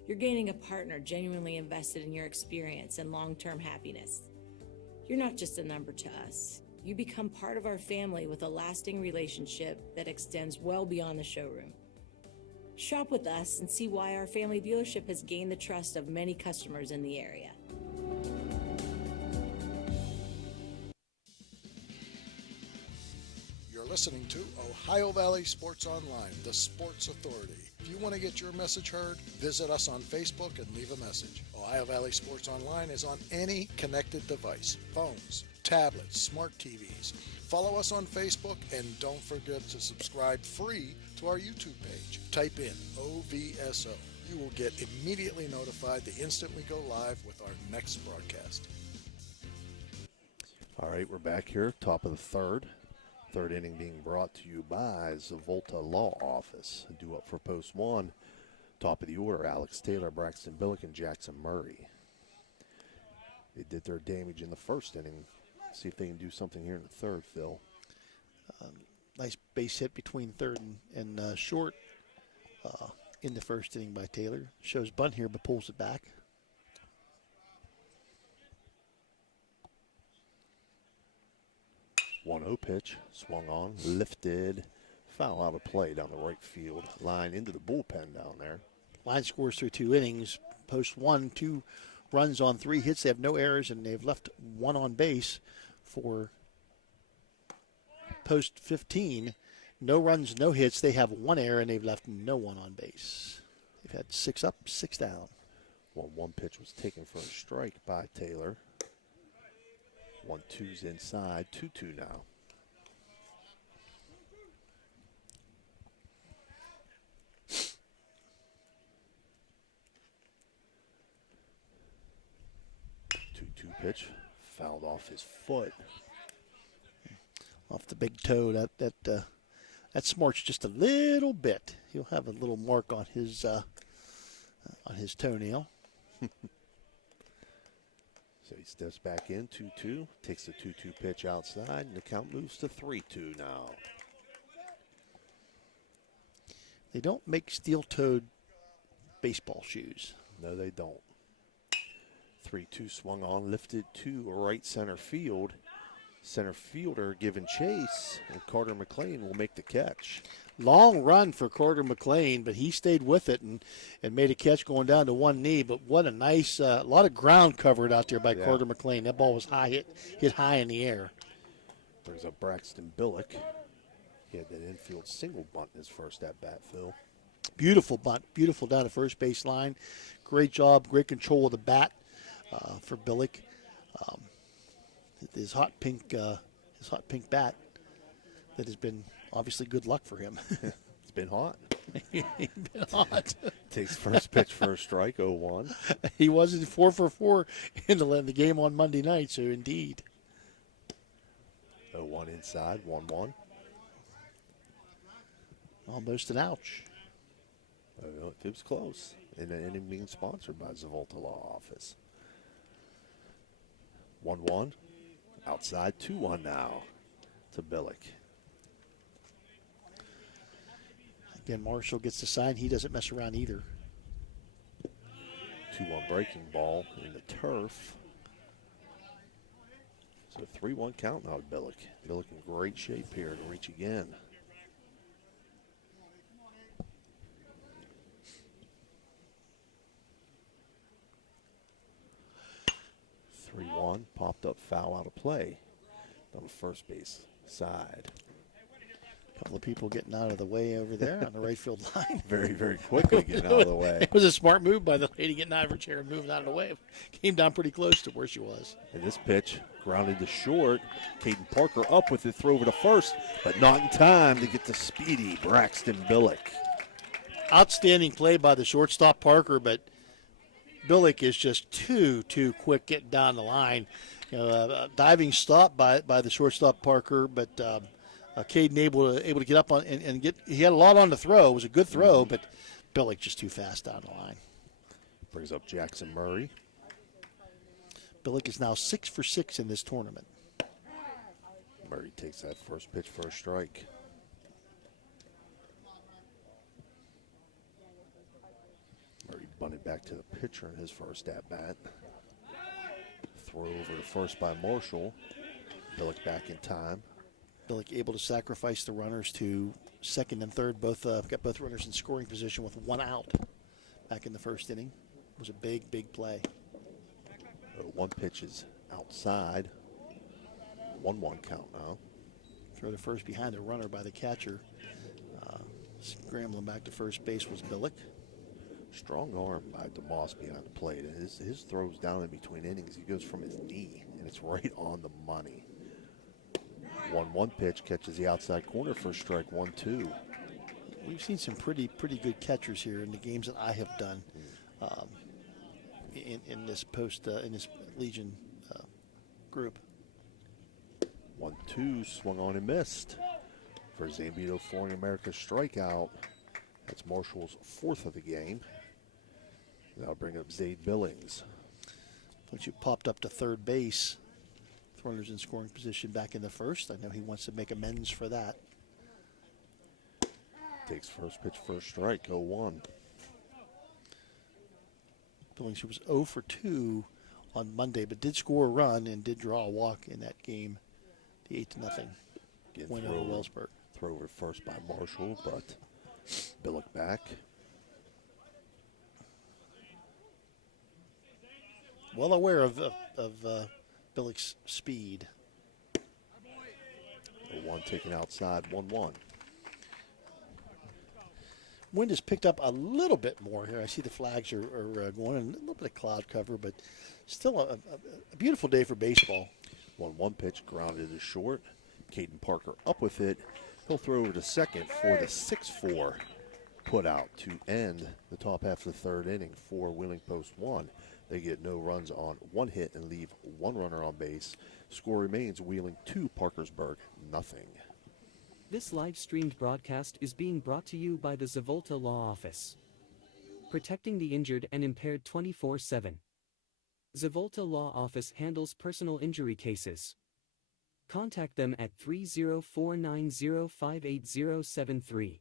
You're gaining a partner genuinely invested in your experience and long-term happiness. You're not just a number to us. You become part of our family with a lasting relationship that extends well beyond the showroom. Shop with us and see why our family dealership has gained the trust of many customers in the area. You're listening to Ohio Valley Sports Online, the sports authority. If you want to get your message heard, visit us on Facebook and leave a message. Ohio Valley Sports Online is on any connected device, phones, tablets, smart TVs. Follow us on Facebook and don't forget to subscribe free to our YouTube page. Type in OVSO. You will get immediately notified the instant we go live with our next broadcast. All right, we're back here, top of the third. Third inning being brought to you by Zavolta Law Office. Due up for post 1. Top of the order, Alex Taylor, Braxton Billick, and Jackson Murray. They did their damage in the first inning. See if they can do something here in the third, Phil. Nice base hit between third and short in the first inning by Taylor. Shows bunt here but pulls it back. One 1-0 pitch, swung on, lifted, foul out of play down the right field line into the bullpen down there. Line scores through 2 innings. Post 1, 2 runs on 3 hits. They have no errors, and they've left 1 on base for post 15. No runs, no hits. They have 1 error, and they've left no one on base. They've had 6 up, 6 down. 1-1 pitch was taken for a strike by Taylor. 1-2's inside, 2-2 now. Pitch fouled off his foot. Off the big toe. That smarts just a little bit. He'll have a little mark on his toenail. So he steps back in, 2-2, takes the 2-2 pitch outside, and the count moves to 3-2 now. They don't make steel-toed baseball shoes. No, they don't. 3-2 swung on, lifted to right center field. Center fielder giving chase, and Carter McLean will make the catch. Long run for Carter McLean, but he stayed with it and made a catch going down to one knee. But what a nice, lot of ground covered out there by Carter McLean. That ball was hit high in the air. Brings up Braxton Billick. He had that infield single bunt in his first at-bat, Phil. Beautiful bunt, beautiful down the first base line. Great job, great control of the bat for Billick. His hot pink bat that has been obviously good luck for him. It's been hot. He's been hot. Takes first pitch for a strike, 0-1. He wasn't 4 for 4 in the game on Monday night, so indeed. 0-1 inside, 1-1. Almost an ouch. It was close. And an inning being sponsored by Zavolta Law Office. 1-1. Outside, 2-1 now to Billick. Again, Marshall gets the sign. He doesn't mess around either. 2-1 breaking ball in the turf. So 3-1 count now to Billick. Billick in great shape here to reach again. Popped up foul out of play. on the first base side. A couple of people getting out of the way over there on the right field line. Very, very quickly getting out of the way. It was a smart move by the lady getting out of her chair and moving out of the way. Came down pretty close to where she was. And this pitch grounded to short. Caden Parker up with it, throw over to first, but not in time to get to speedy Braxton Billick. Outstanding play by the shortstop Parker, but Billick is just too quick getting down the line. Diving stop by the shortstop Parker, but Caden able to get up on and get. He had a lot on the throw. It was a good throw, but Billick just too fast down the line. Brings up Jackson Murray. Billick is now 6 for 6 in this tournament. Murray takes that first pitch for a strike. Murray bunted back to the pitcher in his first at-bat. Throw over to first by Marshall. Billick back in time. Billick able to sacrifice the runners to second and third. Got both runners in scoring position with one out back in the first inning. It was a big play. One pitch is outside. 1-1 count now. Throw to first behind a runner by the catcher. Scrambling back to first base was Billick. Strong arm by DeMoss behind the plate. His throws down in between innings. He goes from his knee, and it's right on the money. 1-1 pitch catches the outside corner for a strike. 1-2. We've seen some pretty good catchers here in the games that I have done in this Legion group. 1-2 swung on and missed for Zambito Flooring America strikeout. That's Marshall's fourth of the game. That'll bring up Zade Billings. Once you popped up to third base, runners in scoring position back in the first. I know he wants to make amends for that. Takes first pitch for a strike, 0-1. Billings, who was 0 for 2 on Monday, but did score a run and did draw a walk in that game, the 8-0 win over Wellsburg. Throw over first by Marshall, but Billick back. Well aware of Billick's speed. 1 taken outside, 1-1. Wind has picked up a little bit more here. I see the flags are going, and a little bit of cloud cover, but still a beautiful day for baseball. 1-1 pitch grounded to short. Caden Parker up with it. He'll throw over to second for the 6-4 put out to end the top half of the third inning for Wheeling Post 1. They get no runs on 1 hit and leave 1 runner on base. Score remains Wheeling 2, Parkersburg nothing. This live-streamed broadcast is being brought to you by the Zavolta Law Office. Protecting the injured and impaired 24/7. Zavolta Law Office handles personal injury cases. Contact them at 304905873.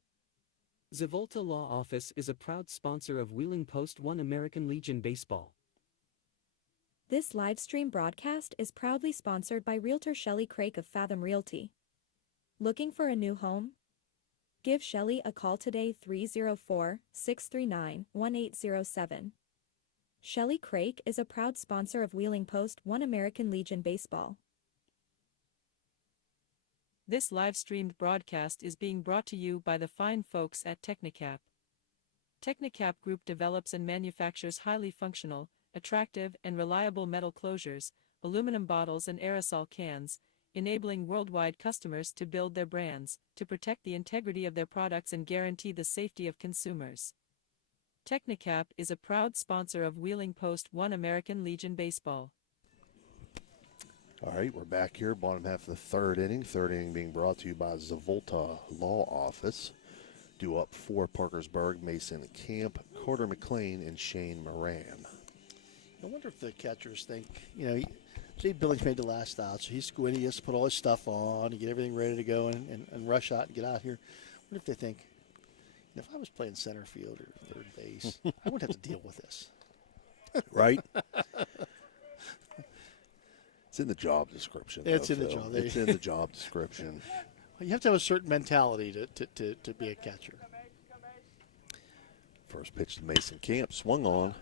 Zavolta Law Office is a proud sponsor of Wheeling Post 1 American Legion Baseball. This live stream broadcast is proudly sponsored by Realtor Shelley Craig of Fathom Realty. Looking for a new home? Give Shelley a call today, 304-639-1807. Shelley Craig is a proud sponsor of Wheeling Post 1 American Legion Baseball. This live-streamed broadcast is being brought to you by the fine folks at Technicap. Technicap Group develops and manufactures highly functional, attractive, and reliable metal closures, aluminum bottles and aerosol cans, enabling worldwide customers to build their brands, to protect the integrity of their products and guarantee the safety of consumers. Technicap is a proud sponsor of Wheeling Post 1 American Legion Baseball. All right, we're back here, bottom half of the third inning. Third inning being brought to you by Zavolta Law Office. Due up for Parkersburg, Mason Camp, Carter McLean, and Shane Moran. I wonder if the catchers think, Jade Billings made the last out, so he's going, he has to put all his stuff on and get everything ready to go and rush out and get out here. I wonder if they think, if I was playing center field or third base, I wouldn't have to deal with this. Right? It's in the job description. It's though, in the Phil. job. It's in the job description. Well, you have to have a certain mentality to be a catcher. First pitch to Mason Camp, swung on,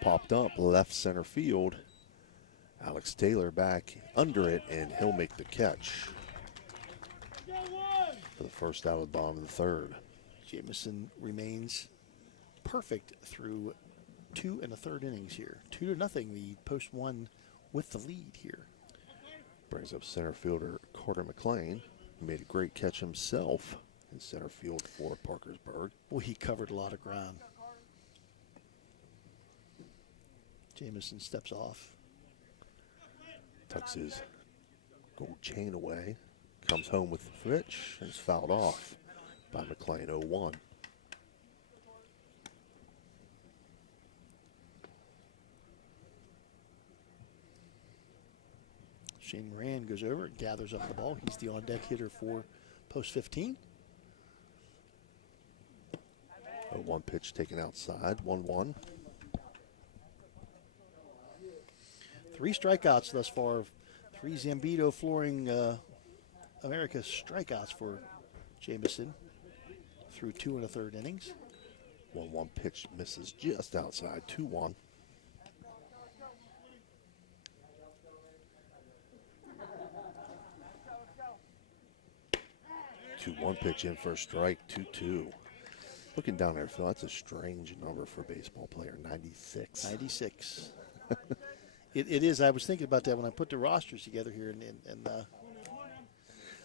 popped up left center field. Alex Taylor back under it, and he'll make the catch for the first out of the bottom of the third. Jamison remains perfect through 2 1/3 innings here. 2-0, the Post won with the lead here. Brings up center fielder Carter McLean, who made a great catch himself in center field for Parkersburg. Well, he covered a lot of ground. Jamison steps off. Tucks his gold chain away. Comes home with the pitch and is fouled off by McLean. 0-1. Shane Moran goes over and gathers up the ball. He's the on-deck hitter for Post 15. 0-1 pitch taken outside. 1-1. 3 strikeouts thus far. 3 Zambito flooring America's strikeouts for Jamison through 2 1/3 innings. 1-1 pitch misses just outside. 2-1. One pitch in for a strike. 2-2. Looking down there, Phil, that's a strange number for a baseball player. 96. 96. It is. I was thinking about that when I put the rosters together here, and I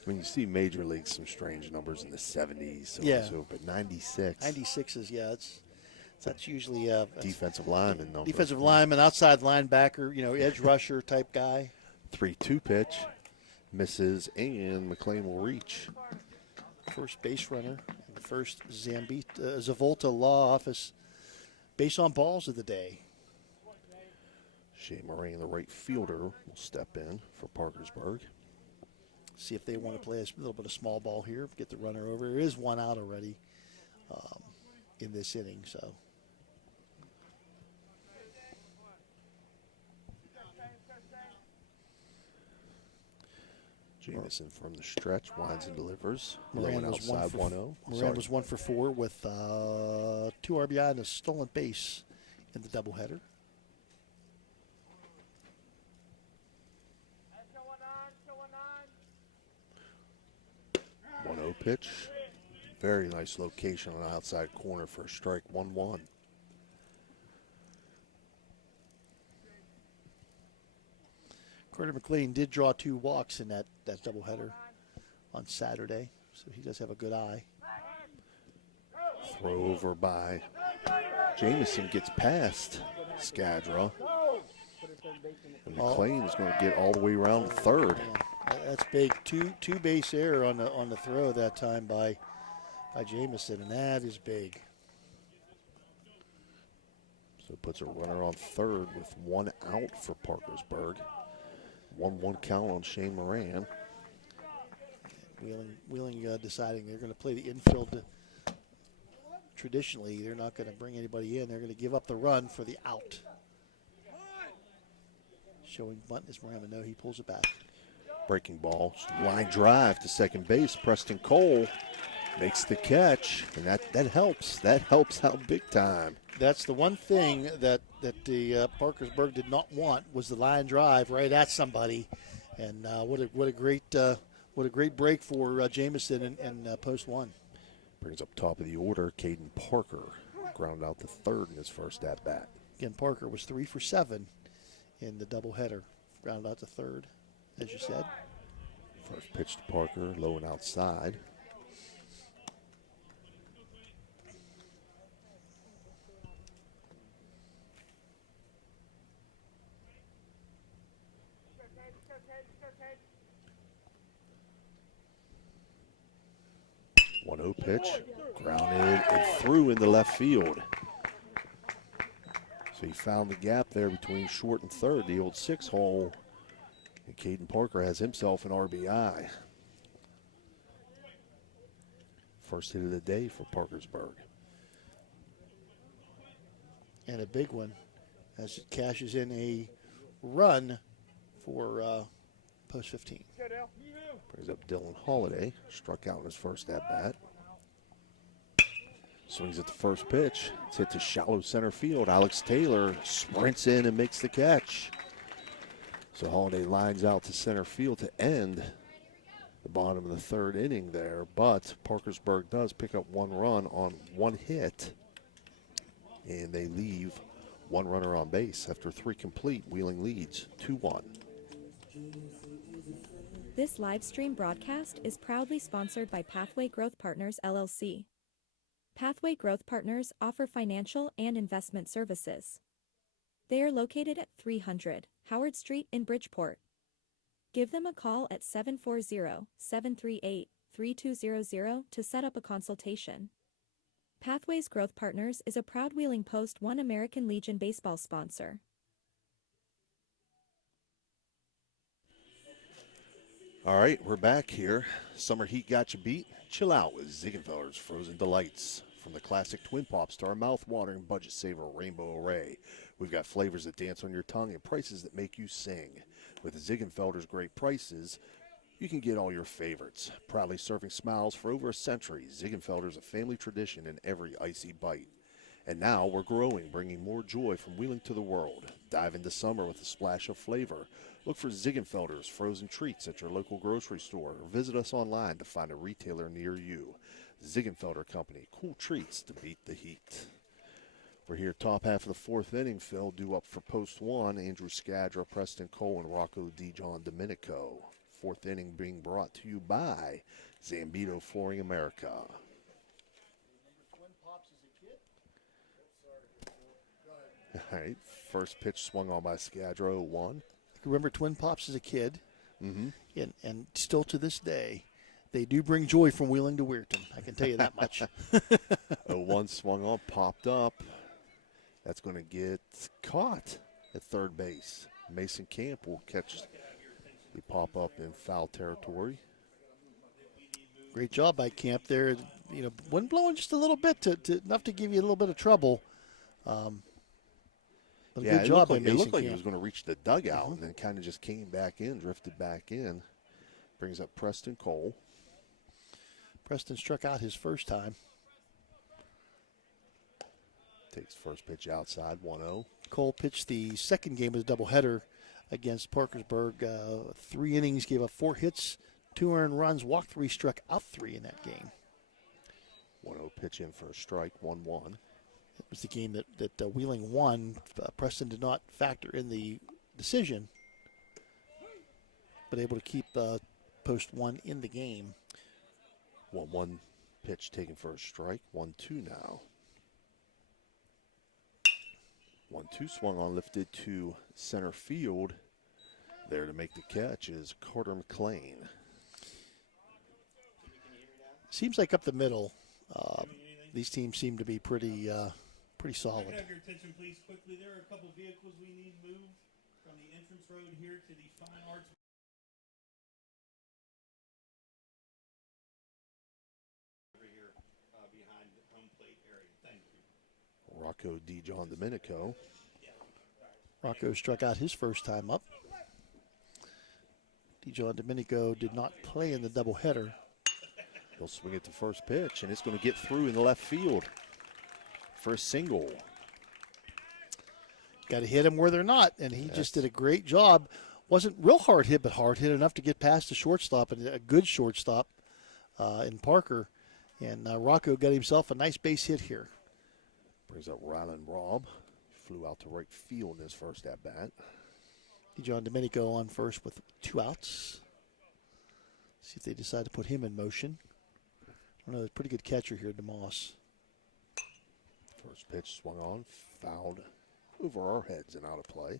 mean, you see major leagues, some strange numbers in the 70s, so yeah. on and so, but 96. 96 is, yeah, that's usually defensive lineman number. Defensive lineman, outside linebacker, edge rusher type guy. 3-2 pitch misses, and McLean will reach. First base runner, and the first Zavolta Law Office base on balls of the day. Shea Moran, the right fielder, will step in for Parkersburg. See if they want to play a little bit of small ball here, get the runner over. There is one out already in this inning, so. Jamison from the stretch, winds and delivers. Moran Low was outside 1-0. Moran was 1 for 4 with 2 RBI and a stolen base in the doubleheader. Pitch. Very nice location on the outside corner for a strike. 1-1. Carter McLean did draw 2 walks in that doubleheader on Saturday, so he does have a good eye. Throw over by Jamison, gets past Skadra. And McLean is going to get all the way around to third. That's big. Two base error on the throw that time by Jamison, and that is big. So it puts a runner on third with 1 out for Parkersburg. 1-1 count on Shane Moran. Wheeling deciding they're going to play the infield. Traditionally, they're not going to bring anybody in. They're going to give up the run for the out. Showing bunt is Moran, but no, he pulls it back. Breaking ball, line drive to second base. Preston Cole makes the catch, and that helps. That helps out big time. That's the one thing that the Parkersburg did not want was the line drive right at somebody, and what a great break for Jamison and Post 1. Brings up top of the order, Caden Parker ground out the third in his first at bat. Again, Parker was 3 for 7 in the doubleheader, grounded out to third, as you said. First pitch to Parker, low and outside. One-0 pitch, grounded and through in the left field. So he found the gap there between short and third, the old 6-hole. And Caden Parker has himself an RBI. First hit of the day for Parkersburg. And a big one as it cashes in a run for Post 15. Brings up Dylan Holiday, struck out in his first at-bat. Swings at the first pitch. It's hit to shallow center field. Alex Taylor sprints in and makes the catch. So Holiday lines out to center field to end the bottom of the third inning there, but Parkersburg does pick up one run on one hit, and they leave one runner on base after 3 complete. Wheeling leads 2-1. This live stream broadcast is proudly sponsored by Pathway Growth Partners LLC. Pathway Growth Partners offer financial and investment services. They are located at 300 Howard Street in Bridgeport. Give them a call at 740-738-3200 to set up a consultation. Pathways Growth Partners is a proud Wheeling Post 1 American Legion baseball sponsor. All right, we're back here. Summer heat got you beat? Chill out with Ziegenfelder's Frozen Delights. From the classic Twin Pops to our mouth-watering budget-saver Rainbow Array, we've got flavors that dance on your tongue and prices that make you sing. With Ziegenfelder's great prices, you can get all your favorites. Proudly serving smiles for over a century, Ziegenfelder's a family tradition in every icy bite. And now we're growing, bringing more joy from Wheeling to the world. Dive into summer with a splash of flavor. Look for Ziegenfelder's frozen treats at your local grocery store, or visit us online to find a retailer near you. Ziegenfelder Company, cool treats to beat the heat. We're here top half of the fourth inning, Phil, due up for post 1, Andrew Skadra, Preston Cole, and Rocco DeJohn Domenico. Fourth inning being brought to you by Zambito Flooring America. All right, first pitch swung on by Skadra, 0-1. Remember Twin Pops as a kid, Mm-hmm. and still to this day, they do bring joy from Wheeling to Weirton. I can tell you that much. 0-1 swung on, popped up. That's going to get caught at third base. Mason Camp will catch the pop-up in foul territory. Great job by Camp there. You know, wind blowing just a little bit to enough to give you a little bit of trouble. But a good job by Mason It looked like he Camp. was going to reach the dugout and then kind of just came back in, drifted back in. Brings up Preston Cole. Preston struck out his first time. Takes first pitch outside, 1-0. Cole pitched the second game of the doubleheader against Parkersburg. 3 innings, gave up 4 hits, 2 earned runs, walked 3, struck out 3 in that game. 1-0 pitch in for a strike, 1-1. It was the game that Wheeling won. Preston did not factor in the decision, but able to keep post 1 in the game. 1-1 pitch taken for a strike, 1-2 now. 1-2 swung on, lifted to center field. There to make the catch is Carter McLean. Seems like up the middle, these teams seem to be pretty solid. Could I have your attention, please, quickly? There are a couple vehicles we need moved from the entrance road here to the Fine Arts. Over here behind the home plate area. Thank you. Rocco DeJohn Domenico. Rocco struck out his first time up. DeJohn Domenico did not play in the doubleheader. He'll swing it to first pitch, and it's going to get through in the left field for a single. Got to hit him where they're not, and he just did a great job. Wasn't real hard hit, but hard hit enough to get past the shortstop, and a good shortstop in Parker. And Rocco got himself a nice base hit here. Brings up Rylan Robb. Flew out to right field in his first at-bat. DeJohn Domenico on first with 2 outs. See if they decide to put him in motion. I don't know, there's a pretty good catcher here, DeMoss. First pitch swung on, fouled over our heads and out of play.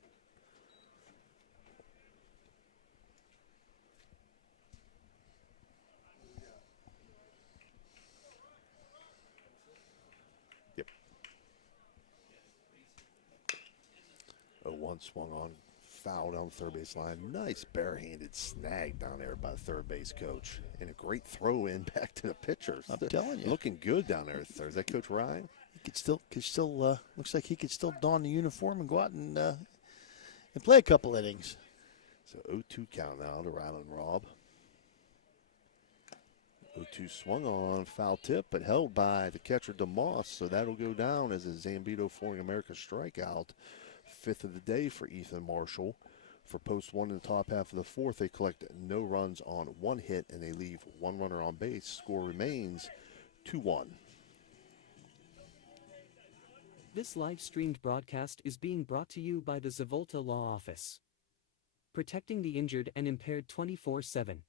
Yep. 0-1 swung on, fouled on the third base line. Nice barehanded snag down there by the third base coach. And a great throw in back to the pitchers. I'm telling you. Looking good down there at third. Is that Coach Ryan? He could still looks like he could still don the uniform and go out and play a couple innings. So 0-2 count now to Rylan Robb. 0-2 swung on, foul tip, but held by the catcher DeMoss, so that'll go down as a Zambito Flooring America strikeout. 5th of the day for Ethan Marshall. For post one in the top half of the fourth, they collect no runs on one hit, and they leave one runner on base. Score remains 2-1. This live-streamed broadcast is being brought to you by the Zavolta Law Office. Protecting the injured and impaired 24/7.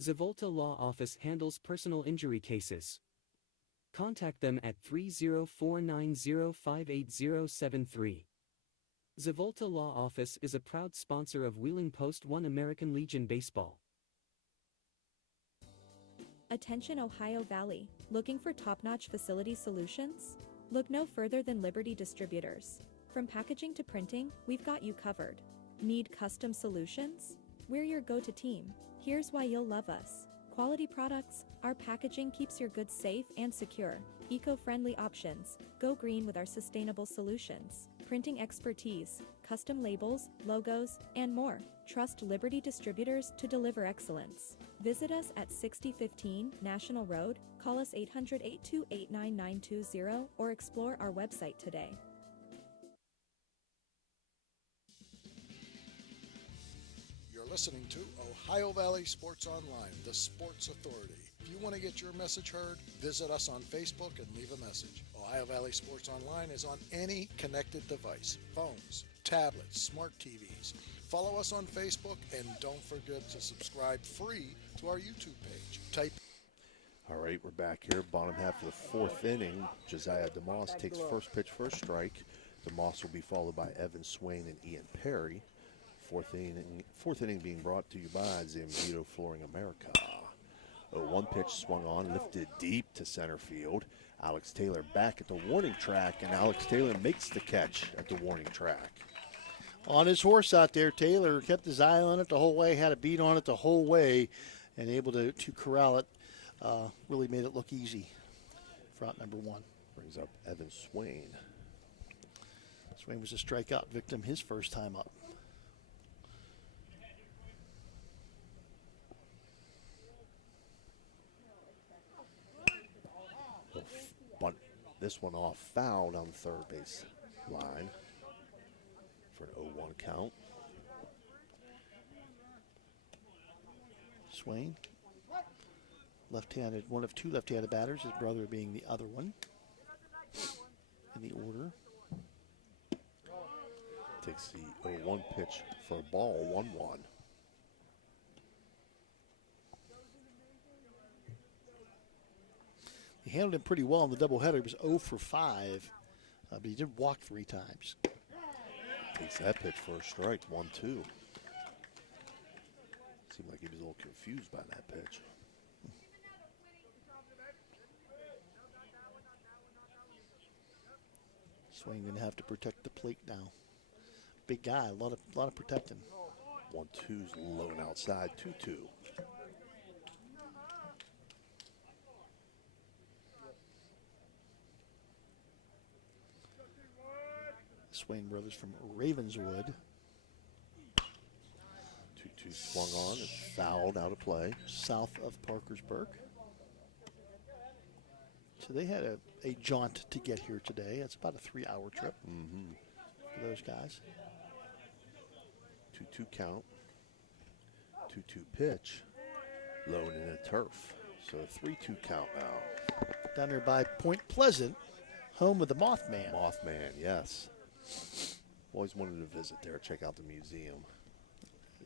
Zavolta Law Office handles personal injury cases. Contact them at 304905873. Zavolta Law Office is a proud sponsor of Wheeling Post 1 American Legion Baseball. Attention Ohio Valley, looking for top-notch facility solutions? Look no further than Liberty Distributors. From packaging to printing, we've got you covered. Need custom solutions? We're your go-to team. Here's why you'll love us. Quality products, our packaging keeps your goods safe and secure. Eco-friendly options, go green with our sustainable solutions. Printing expertise, custom labels, logos, and more. Trust Liberty Distributors to deliver excellence. Visit us at 6015 National Road, call us 800-828-9920, or explore our website today. You're listening to Ohio Valley Sports Online, the sports authority. If you want to get your message heard, visit us on Facebook and leave a message. Ohio Valley Sports Online is on any connected device, phones, tablets, smart TVs. Follow us on Facebook, and don't forget to subscribe free to our YouTube page. Type. All right, we're back here, bottom half of the fourth inning. Josiah DeMoss takes first pitch for a strike. DeMoss will be followed by Evan Swain and Ian Perry. Fourth inning being brought to you by Zambito Flooring America. A 1 pitch swung on, lifted deep to center field. Alex Taylor back at the warning track, and Alex Taylor makes the catch at the warning track. On his horse out there, Taylor kept his eye on it the whole way, had a beat on it the whole way, and able to corral it. Really made it look easy for out number one. Brings up Evan Swain. Swain was a strikeout victim his first time up. Bunt this one off foul down the third base line for an 0-1 count. Swain, left-handed, one of two left-handed batters, his brother being the other one in the order. Takes the 0-1 pitch for a ball, 1-1. He handled him pretty well in the doubleheader. He was 0 for 5, but he did walk 3 times. Takes that pitch for a strike, 1-2. Seemed like he was a little confused by that pitch. Swain going to have to protect the plate now. Big guy, a lot of protecting. 1-2's low and outside, 2-2. Swain brothers from Ravenswood. 2-2 swung on and fouled out of play. South of Parkersburg. So they had a jaunt to get here today. It's about a 3-hour trip for those guys. 2-2 count. 2-2 pitch. Low and in a turf. So a 3-2 count now. Down there by Point Pleasant, home of the Mothman. Mothman, yes. Always wanted to visit there, check out the museum.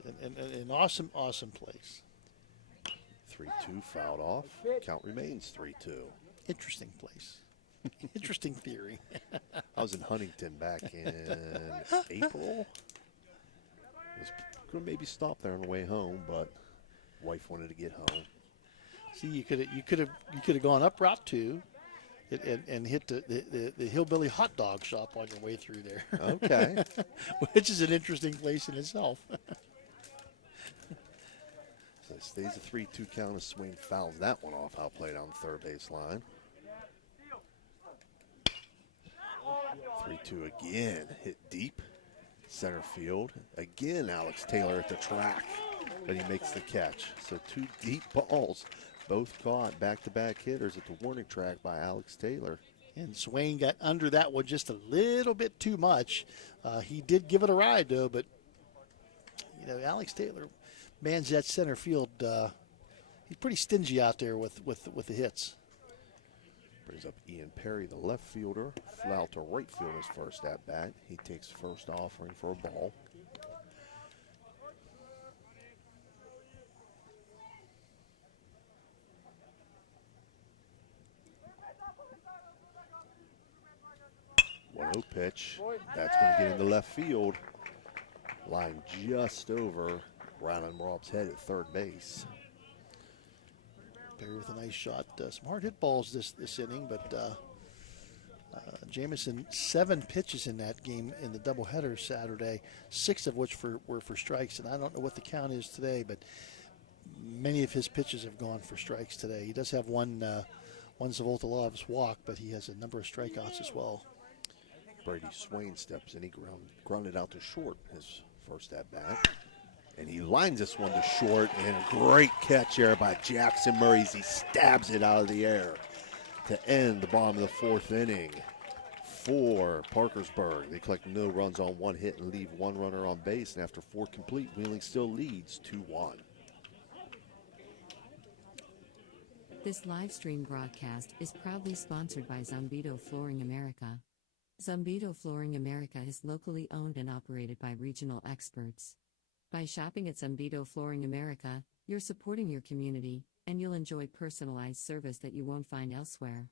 An awesome, awesome place. 3-2 fouled off. Count remains 3-2. Interesting place. Interesting theory. I was in Huntington back in April. Was going to maybe stop there on the way home, but wife wanted to get home. See, you could have gone up Route 2 and hit the Hillbilly Hot Dog Shop on your way through there. Okay. Which is an interesting place in itself. So it stays a 3-2 count as Swain fouls that one off, outplayed on the third base line. 3-2 again, hit deep, center field. Again, Alex Taylor at the track, but he makes the catch. So 2 deep balls, both caught back-to-back hitters at the warning track by Alex Taylor. And Swain got under that one just a little bit too much. He did give it a ride, though, but Alex Taylor mans that center field. He's pretty stingy out there with the hits. Brings up Ian Perry, the left fielder. Flew out to right field his first at bat. He takes first offering for a ball. One-0 pitch. That's going to get into left field. Line just over Rylan Rob's head at third base. Perry with a nice shot. Some hard hit balls this inning, but Jamison 7 pitches in that game in the doubleheader Saturday, 6 of which were for strikes, and I don't know what the count is today, but many of his pitches have gone for strikes today. He does have one Zavoltalov's walk, but he has a number of strikeouts as well. Brady Swain steps in. He grounded out to short his first at bat. And he lines this one to short, and a great catch there by Jackson Murray as he stabs it out of the air to end the bottom of the 4th inning for Parkersburg. They collect no runs on 1 hit and leave 1 runner on base, and after 4 complete, Wheeling still leads 2-1. This live stream broadcast is proudly sponsored by Zumbito Flooring America. Zumbito Flooring America is locally owned and operated by regional experts. By shopping at Zumbito Flooring America, you're supporting your community, and you'll enjoy personalized service that you won't find elsewhere.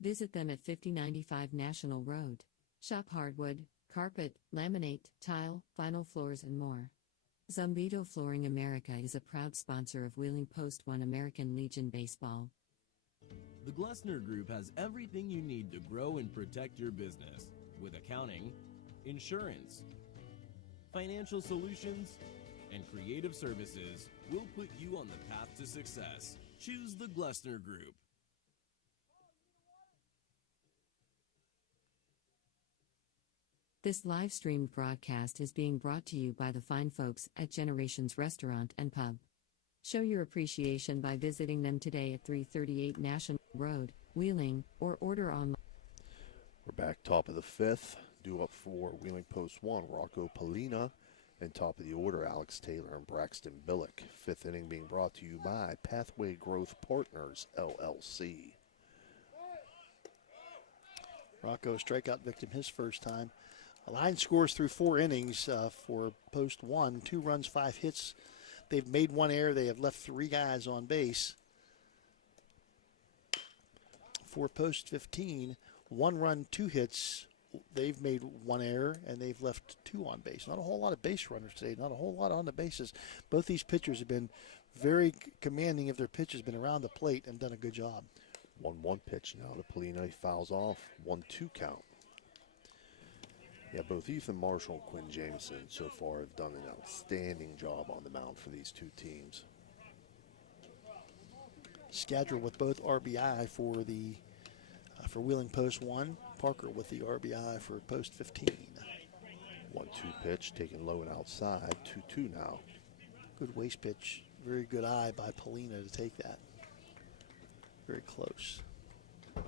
Visit them at 5095 National Road. Shop hardwood, carpet, laminate, tile, vinyl floors, and more. Zumbito Flooring America is a proud sponsor of Wheeling Post 1 American Legion Baseball. The Glessner Group has everything you need to grow and protect your business with accounting, insurance, financial solutions, and creative services. Will put you on the path to success. Choose the Glessner Group. This live streamed broadcast is being brought to you by the fine folks at Generations Restaurant and Pub. Show your appreciation by visiting them today at 338 National Road, Wheeling, or order online. We're back top of the 5th. Due up for Wheeling Post 1, Rocco Polina. And top of the order, Alex Taylor and Braxton Billick. 5th inning being brought to you by Pathway Growth Partners, LLC. Rocco, strikeout victim his first time. A line scores through 4 innings for Post 1. 2 runs, 5 hits. They've made 1 error. They have left 3 guys on base. For Post 15, 1 run, 2 hits. They've made 1 error, and they've left 2 on base. Not a whole lot of base runners today. Not a whole lot on the bases. Both these pitchers have been very commanding of their pitches, been around the plate, and done a good job. 1-1 pitch now to Polina. He fouls off. 1-2 count. Yeah, both Ethan Marshall and Quinn Jameson so far have done an outstanding job on the mound for these 2 teams. Skadra with both RBI for the for Wheeling Post 1. Parker with the RBI for Post 15. 1-2 pitch taken low and outside. 2-2 now. Good waist pitch. Very good eye by Polina to take that. Very close. 2-2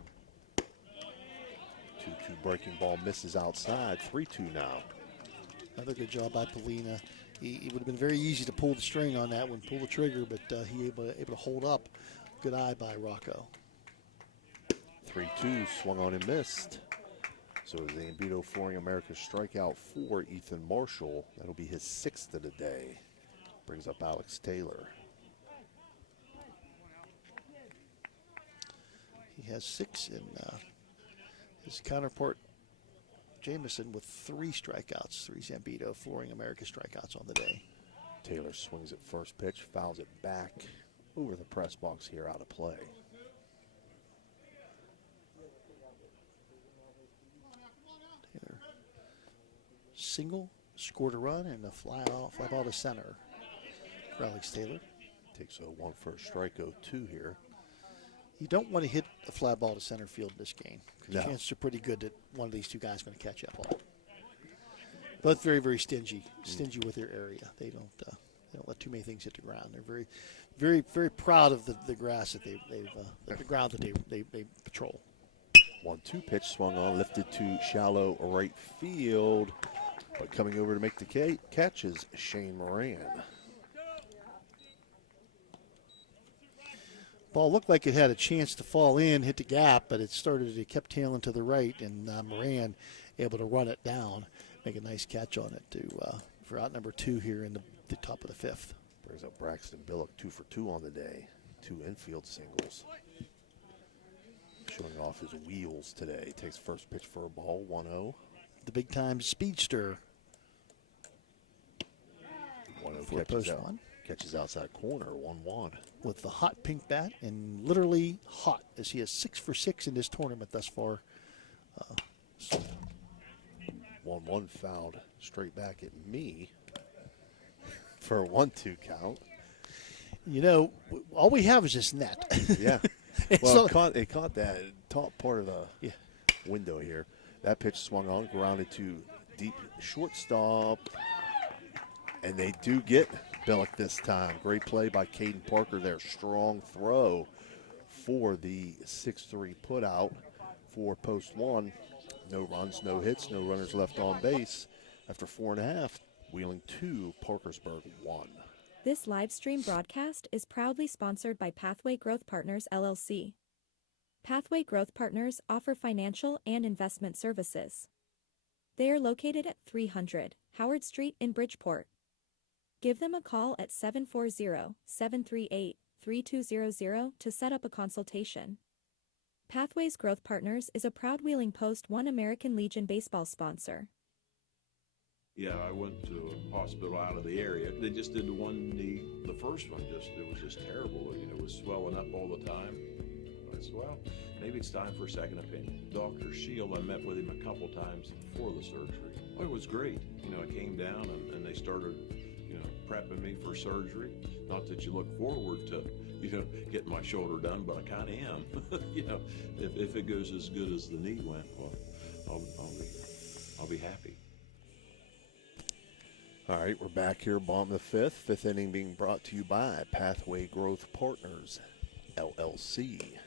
breaking ball misses outside. 3-2 now. Another good job by Polina. It would have been very easy to pull the string on that one, pull the trigger, but he able to hold up. Good eye by Rocco. 3-2 swung on and missed. So is Zumbito Flooring America strikeout for Ethan Marshall. That'll be his 6th of the day. Brings up Alex Taylor. He has 6 in his counterpart Jameson with 3 strikeouts. 3 Zumbito Flooring America strikeouts on the day. Taylor swings at first pitch, fouls it back over the press box here, out of play. Taylor single, scored a run, and a fly ball to center for Alex Taylor. Takes a 1 for a strike, 0-2 here. You don't want to hit a fly ball to center field in this game, because No. the chances are pretty good that one of these 2 guys is going to catch that ball. Both very, very stingy with their area. They don't let too many things hit the ground. They're very, very, very proud of the grass that the ground that they patrol. 1-2 pitch swung on, lifted to shallow right field. But coming over to make the catch is Shane Moran. Ball looked like it had a chance to fall in, hit the gap, but it kept tailing to the right, and Moran able to run it down, make a nice catch on it for out number 2 here in the top of the 5th. Brings up Braxton Billick, 2 for 2 on the day. 2 infield singles. Showing off his wheels today. Takes first pitch for a ball, 1-0. The big-time speedster. 1-0 catches outside corner, 1-1. With the hot pink bat, and literally hot, as he is 6 for 6 in this tournament thus far. 1-1 fouled straight back at me for a 1-2 count. You know, all we have is this net. Yeah. Well, it caught that top part of the window here. That pitch swung on, grounded to deep shortstop. And they do get Billick this time. Great play by Caden Parker there. Strong throw for the 6-3 putout for post 1. No runs, no hits, no runners left on base. After 4.5, Wheeling 2, Parkersburg 1. This live stream broadcast is proudly sponsored by Pathway Growth Partners, LLC. Pathway Growth Partners offer financial and investment services. They are located at 300 Howard Street in Bridgeport. Give them a call at 740-738-3200 to set up a consultation. Pathways Growth Partners is a proud Wheeling Post 1 American Legion baseball sponsor. Yeah, I went to a hospital out of the area. They just did the one knee. The first one it was just terrible. You know, it was swelling up all the time. I said, well, maybe it's time for a second opinion. Dr. Shield, I met with him a couple times before the surgery. Oh, it was great. You know, I came down and they started, prepping me for surgery. Not that you look forward to, getting my shoulder done, but I kind of am. If it goes as good as the knee went, well, I'll be happy. All right, we're back here, bottom of the 5th. 5th inning being brought to you by Pathway Growth Partners, LLC.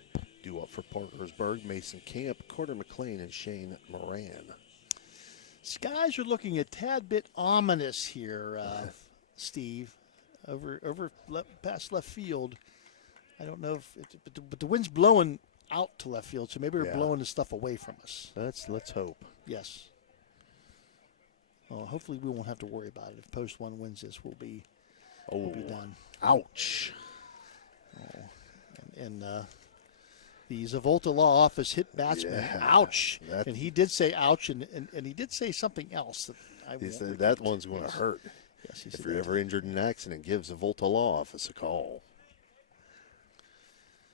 Due up for Parkersburg, Mason Camp, Carter McLean, and Shane Moran. Skies are looking a tad bit ominous here, Steve, over past left field. I don't know but the wind's blowing out to left field, so maybe we're blowing the stuff away from us. Let's hope. Yes. Well, hopefully we won't have to worry about it. If post 1 wins this, we'll be done. Ouch. And the Zavolta Law Office hit batsman. Yeah, ouch. And he did say ouch, and he did say something else. He said that one's going to hurt. Yes, if you're ever injured in an accident, give Zavolta Law Office a call.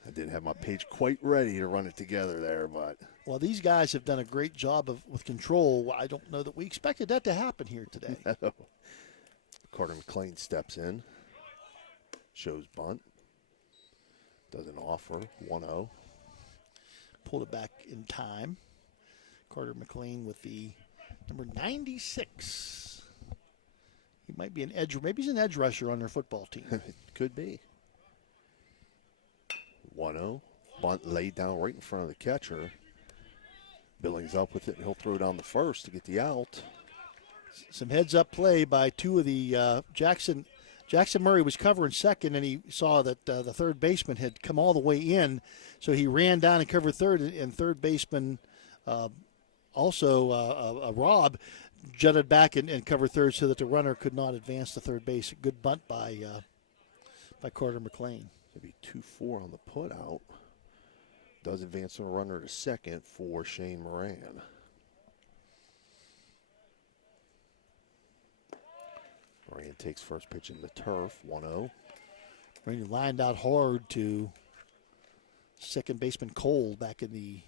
I didn't have my page quite ready to run it together there, but. Well, these guys have done a great job with control. I don't know that we expected that to happen here today. No. Carter McLean steps in, shows bunt, doesn't offer, 1-0. Pulled it back in time. Carter McLean with the number 96. He might be an edge, maybe he's an edge rusher on their football team. It could be. 1-0. Bunt laid down right in front of the catcher. Billings up with it, and he'll throw down the first to get the out. Some heads-up play by 2 of the Jackson Murray was covering second, and he saw that the third baseman had come all the way in, so he ran down and covered third, and third baseman Rob jutted back and covered third so that the runner could not advance to third base. A good bunt by Carter McLean. Maybe 2-4 on the putout. Does advance on a runner to second for Shane Moran. Moran takes first pitch in the turf, 1-0. Moran lined out hard to second baseman Cole back in the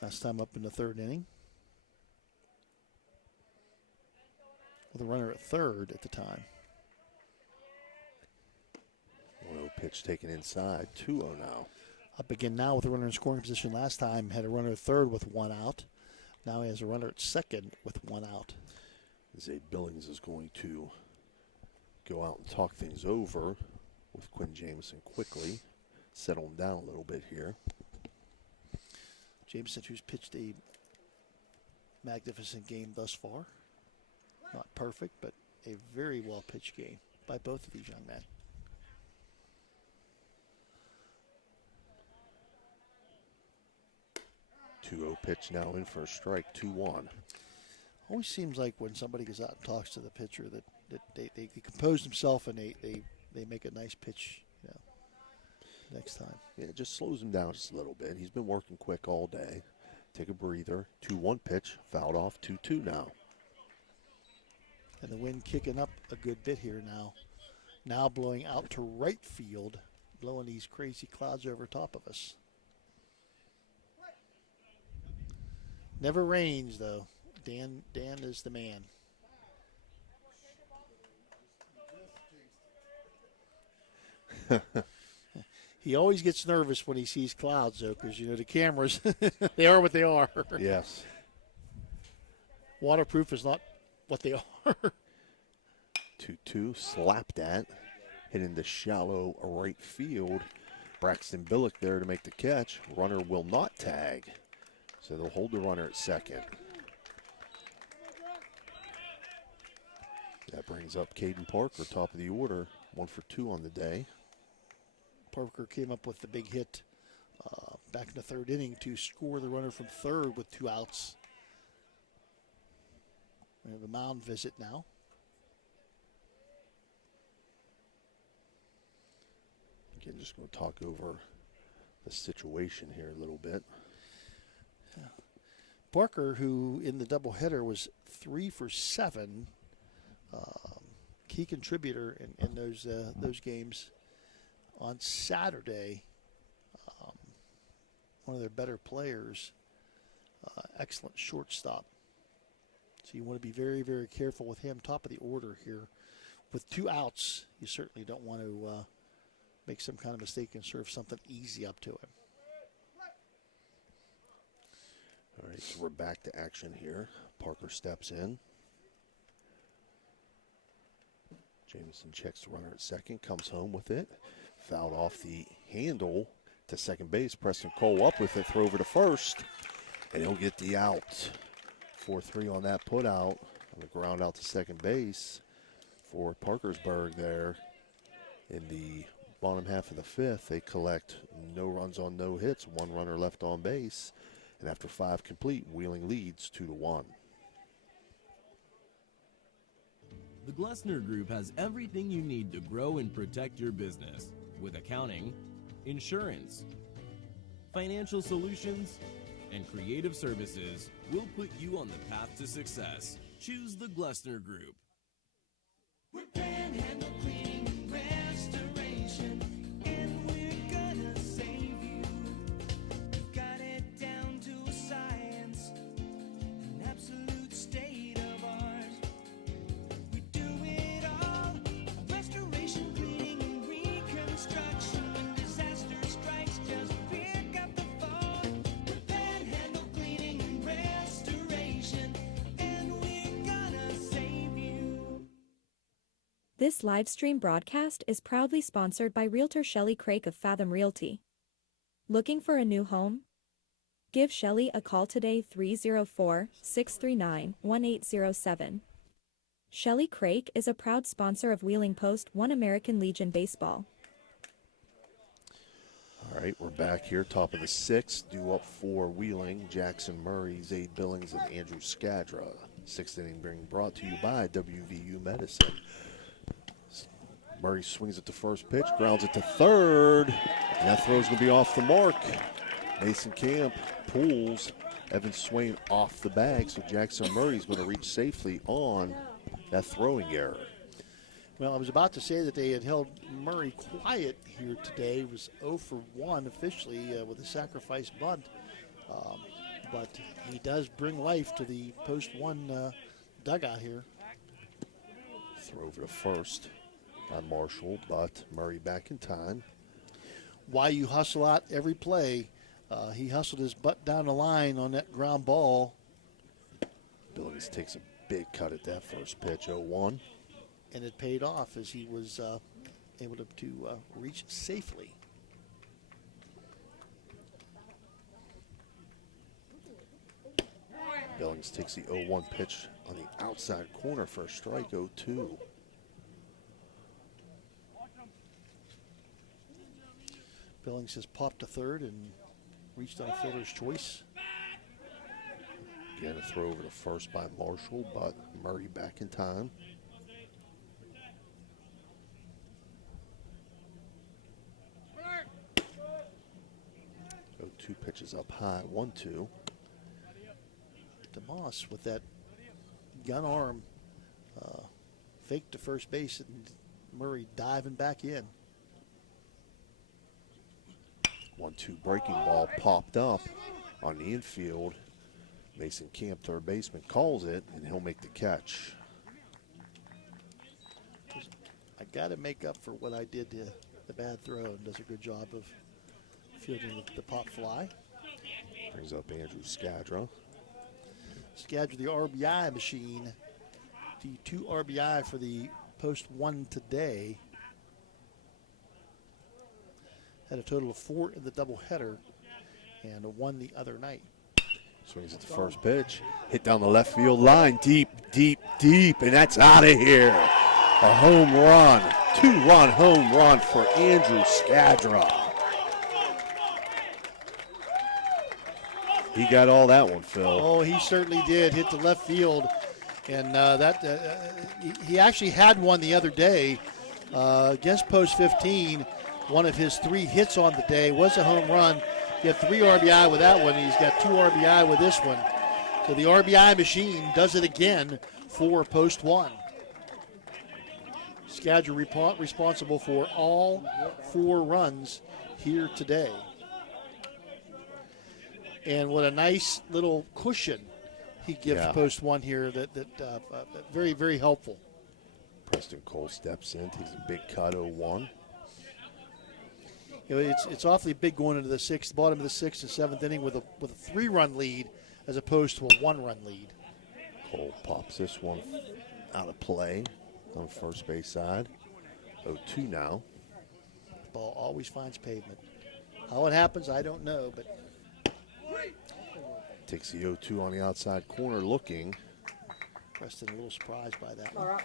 last time up in the third inning. With a runner at third at the time. 1-0 pitch taken inside, 2-0 now. Up again now with a runner in scoring position. Last time had a runner at third with 1 out. Now he has a runner at second with 1 out. Zay Billings is going to go out and talk things over with Quinn Jameson quickly. Settle him down a little bit here. Jameson, who's pitched a magnificent game thus far. Not perfect, but a very well-pitched game by both of these young men. Two-0 pitch now in for a strike, 2-1. Always seems like when somebody goes out and talks to the pitcher that they compose themselves and they make a nice pitch, next time. Yeah, it just slows him down just a little bit. He's been working quick all day. Take a breather. 2-1 pitch, fouled off, 2-2 now. And the wind kicking up a good bit here now. Now blowing out to right field, blowing these crazy clouds over top of us. Never rains, though. Dan is the man. He always gets nervous when he sees clouds, though, because, the cameras, they are what they are. Yes. Waterproof is not what they are. 2-2, slapped at. Hit into shallow right field. Braxton Billick there to make the catch. Runner will not tag. So they'll hold the runner at second. That brings up Caden Parker, top of the order. 1 for 2 on the day. Parker came up with the big hit back in the third inning to score the runner from third with 2 outs. We have a mound visit now. Again, just going to talk over the situation here a little bit. Parker, who in the doubleheader was 3 for 7, key contributor in those games. On Saturday, one of their better players, excellent shortstop. So you want to be very, very careful with him. Top of the order here. With 2 outs, you certainly don't want to make some kind of mistake and serve something easy up to him. All right, so we're back to action here. Parker steps in. Jameson checks the runner at second, comes home with it. Fouled off the handle to second base. Preston Cole up with it, throw over to first, and he'll get the out. 4-3 on that put out. On the ground out to second base for Parkersburg there. In the bottom half of the fifth, they collect no runs on no hits, 1 runner left on base. And after 5 complete, Wheeling leads 2-1. The Glessner Group has everything you need to grow and protect your business with accounting, insurance, financial solutions, and creative services. We'll put you on the path to success. Choose the Glessner Group. We're Panhandle Cleaning and Restoration, and we're gonna save you. We've got it down to a science, an absolute state of art. We do it all, restoration, cleaning, and reconstruction. When disaster strikes, just pick up the phone. We're Panhandle Cleaning and Restoration, and we're gonna save you. This live stream broadcast is proudly sponsored by Realtor Shelley Craik of Fathom Realty. Looking for a new home? Give Shelley a call today 304-639-1807. Shelley Craik is a proud sponsor of Wheeling Post 1 American Legion Baseball. All right, we're back here, top of the 6th. Due up for Wheeling, Jackson Murray, Zaid Billings, and Andrew Skadra. 6th inning being brought to you by WVU Medicine. Murray swings at the first pitch, grounds it to third, and that throw's going to be off the mark. Mason Camp pulls Evan Swain off the bag, so Jackson Murray's going to reach safely on that throwing error. Well, I was about to say that they had held Murray quiet here today. It was 0 for 1 officially with a sacrifice bunt. But he does bring life to the post 1 dugout here. Throw over to first by Marshall, but Murray back in time. Why you hustle out every play. He hustled his butt down the line on that ground ball. Billings takes a big cut at that first pitch, 0-1. And it paid off as he was able to reach safely. Billings takes the 0-1 pitch on the outside corner for a strike, 0-2. Billings has popped to third and reached on a fielder's choice. Again, a throw over to first by Marshall, but Murray back in time. Two pitches up high, 1-2. DeMoss with that gun arm fake to first base and Murray diving back in. 1-2 breaking ball popped up on the infield. Mason Camp, third baseman, calls it, and he'll make the catch. I got to make up for what I did to the bad throw, and does a good job of fielding the pop fly. Brings up Andrew Skadra. Skadra, the RBI machine. The 2 RBI for the post 1 today. Had a total of 4 in the doubleheader and a 1 the other night. Swings at the first pitch. Hit down the left field line. Deep, deep, deep. And that's out of here. A home run. 2-run home run for Andrew Skadra. He got all that one, Phil. Oh, he certainly did. Hit the left field. And he actually had one the other day against Post 15. One of his 3 hits on the day was a home run. He had 3 RBI with that one. He's got 2 RBI with this one. So the RBI machine does it again for Post 1. Skadra responsible for all 4 runs here today. And what a nice little cushion he gives Post 1 here. That very, very helpful. Preston Cole steps in, takes a big cut, 0-1. You know, it's awfully big going into the bottom of the 6th and 7th inning with a 3-run lead as opposed to a 1-run lead. Cole pops this one out of play on the first base side. 0-2 now. Ball always finds pavement. How it happens, I don't know, but takes the 0-2 on the outside corner looking. Preston a little surprised by that one.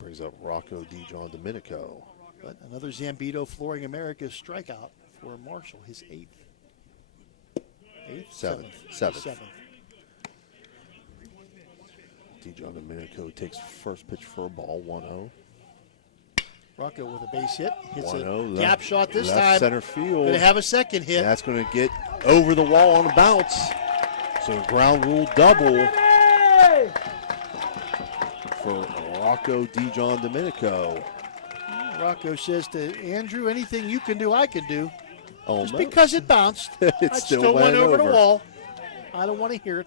Brings up Rocco DiGiandomenico. But another Zambito Flooring America strikeout for Marshall, his 8th. 8th? 7th. DiGiandomenico takes first pitch for a ball, 1-0. Rocco with a base hit. Hits a 1-0, gap shot this left time. Center field. Going to have a second hit. That's going to get over the wall on the bounce. So ground rule double for Rocco DiGiandomenico. Rocco says to Andrew, anything you can do, I can do. Almost. Just because it bounced, it still went over the wall. I don't want to hear it.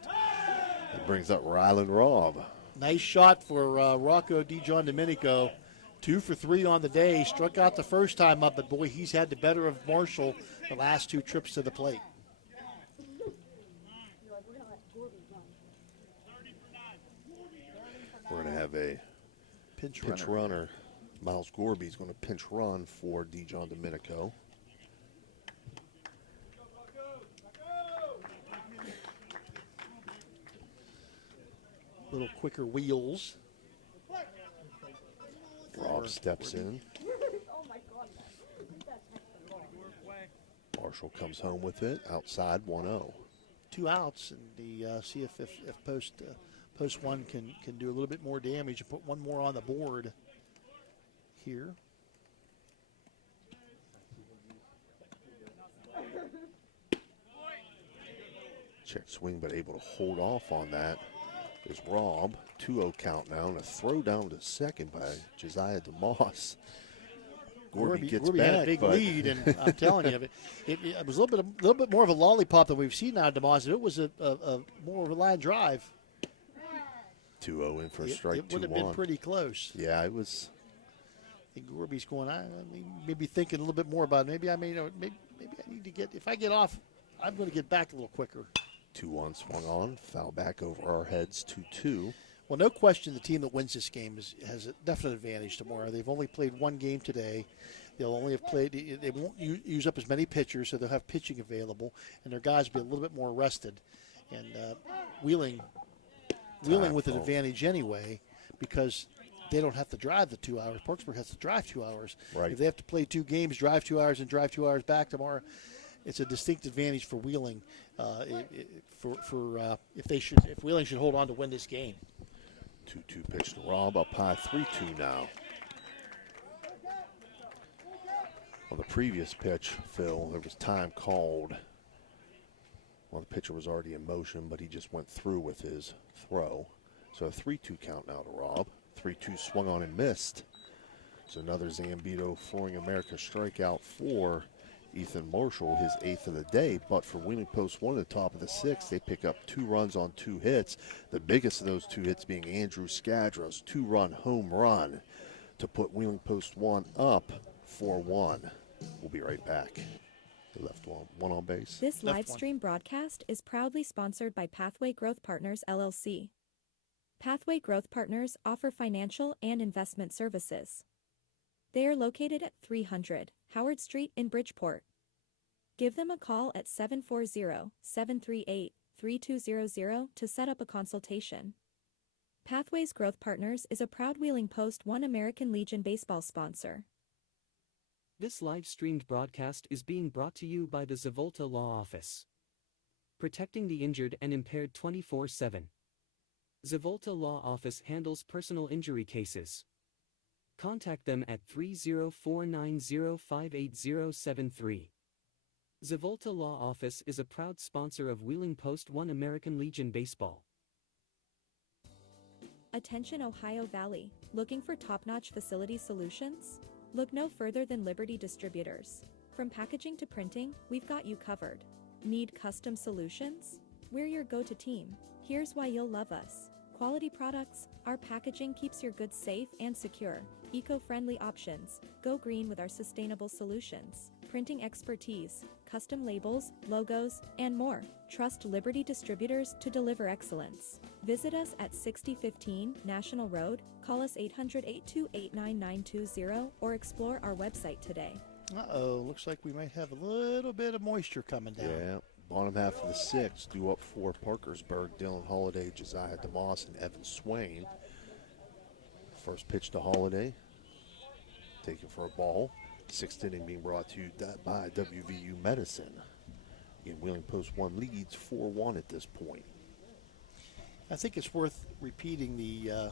It brings up Ryland Robb. Nice shot for Rocco DiGiandomenico. 2 for 3 on the day. Struck out the first time up, but boy, he's had the better of Marshall the last 2 trips to the plate. We're going to have a pinch runner. Miles Gorby's going to pinch run for DiGiandomenico. Little quicker wheels. Robb steps in. Marshall comes home with it. Outside, 1-0. 2 outs, and see if post 1 can do a little bit more damage and put one more on the board here. Check swing, but able to hold off on that is Robb. 2-0 count now, and a throw down to second by Josiah DeMoss. Gorby gets Gorby back, had a big lead, and I'm telling you, it was a little bit more of a lollipop than we've seen now, DeMoss. It was a more of a line drive. 2-0 in for a strike. It would have been pretty close. Yeah, it was. I think Gorby's going. I mean, maybe thinking a little bit more about it. Maybe I need to get. If I get off, I'm going to get back a little quicker. 2-1 swung on, foul back over our heads. 2-2. Well, no question, the team that wins this game has a definite advantage tomorrow. They've only played 1 game today. They'll only have played. They won't use up as many pitchers, so they'll have pitching available, and their guys will be a little bit more rested. Wheeling with an advantage anyway because they don't have to drive the 2 hours. Parkersburg has to drive 2 hours. Right. If they have to play 2 games, drive 2 hours, and drive 2 hours back tomorrow, it's a distinct advantage for Wheeling. If Wheeling should hold on to win this game. 2-2 pitch to Rob, up high, 3-2 now. On the previous pitch, Phil, there was time called. Well, the pitcher was already in motion, but he just went through with his throw. So a 3-2 count now to Rob. 3-2 swung on and missed. So another Zambito Flooring America strikeout for Ethan Marshall, his 8th of the day. But for Wheeling Post 1 at the top of the 6th, they pick up 2 runs on 2 hits. The biggest of those 2 hits being Andrew Skadra's 2-run home run to put Wheeling Post 1 up 4-1. We'll be right back. They left one on base. This live stream broadcast is proudly sponsored by Pathway Growth Partners, LLC. Pathway Growth Partners offer financial and investment services. They are located at 300 Howard Street in Bridgeport. Give them a call at 740-738-3200 to set up a consultation. Pathways Growth Partners is a proud Wheeling Post 1 American Legion baseball sponsor. This live-streamed broadcast is being brought to you by the Zavolta Law Office. Protecting the injured and impaired 24/7. Zavolta Law Office handles personal injury cases. Contact them at 304-905-8073. Zavolta Law Office is a proud sponsor of Wheeling Post 1 American Legion Baseball. Attention Ohio Valley, looking for top-notch facility solutions? Look no further than Liberty Distributors. From packaging to printing, we've got you covered. Need custom solutions? We're your go-to team. Here's why you'll love us. Quality products, our packaging keeps your goods safe and secure. Eco-friendly options, go green with our sustainable solutions. Printing expertise, custom labels, logos, and more. Trust Liberty Distributors to deliver excellence. Visit us at 6015 National Road, call us 800-828-9920, or explore our website today. Uh-oh, looks like we might have a little bit of moisture coming down. Yeah, bottom half of the 6th, due up for Parkersburg, Dylan Holliday, Josiah DeMoss, and Evan Swain. First pitch to Holliday, taken for a ball. 6th inning being brought to you by WVU Medicine. In Wheeling Post 1 leads 4-1 at this point. I think it's worth repeating the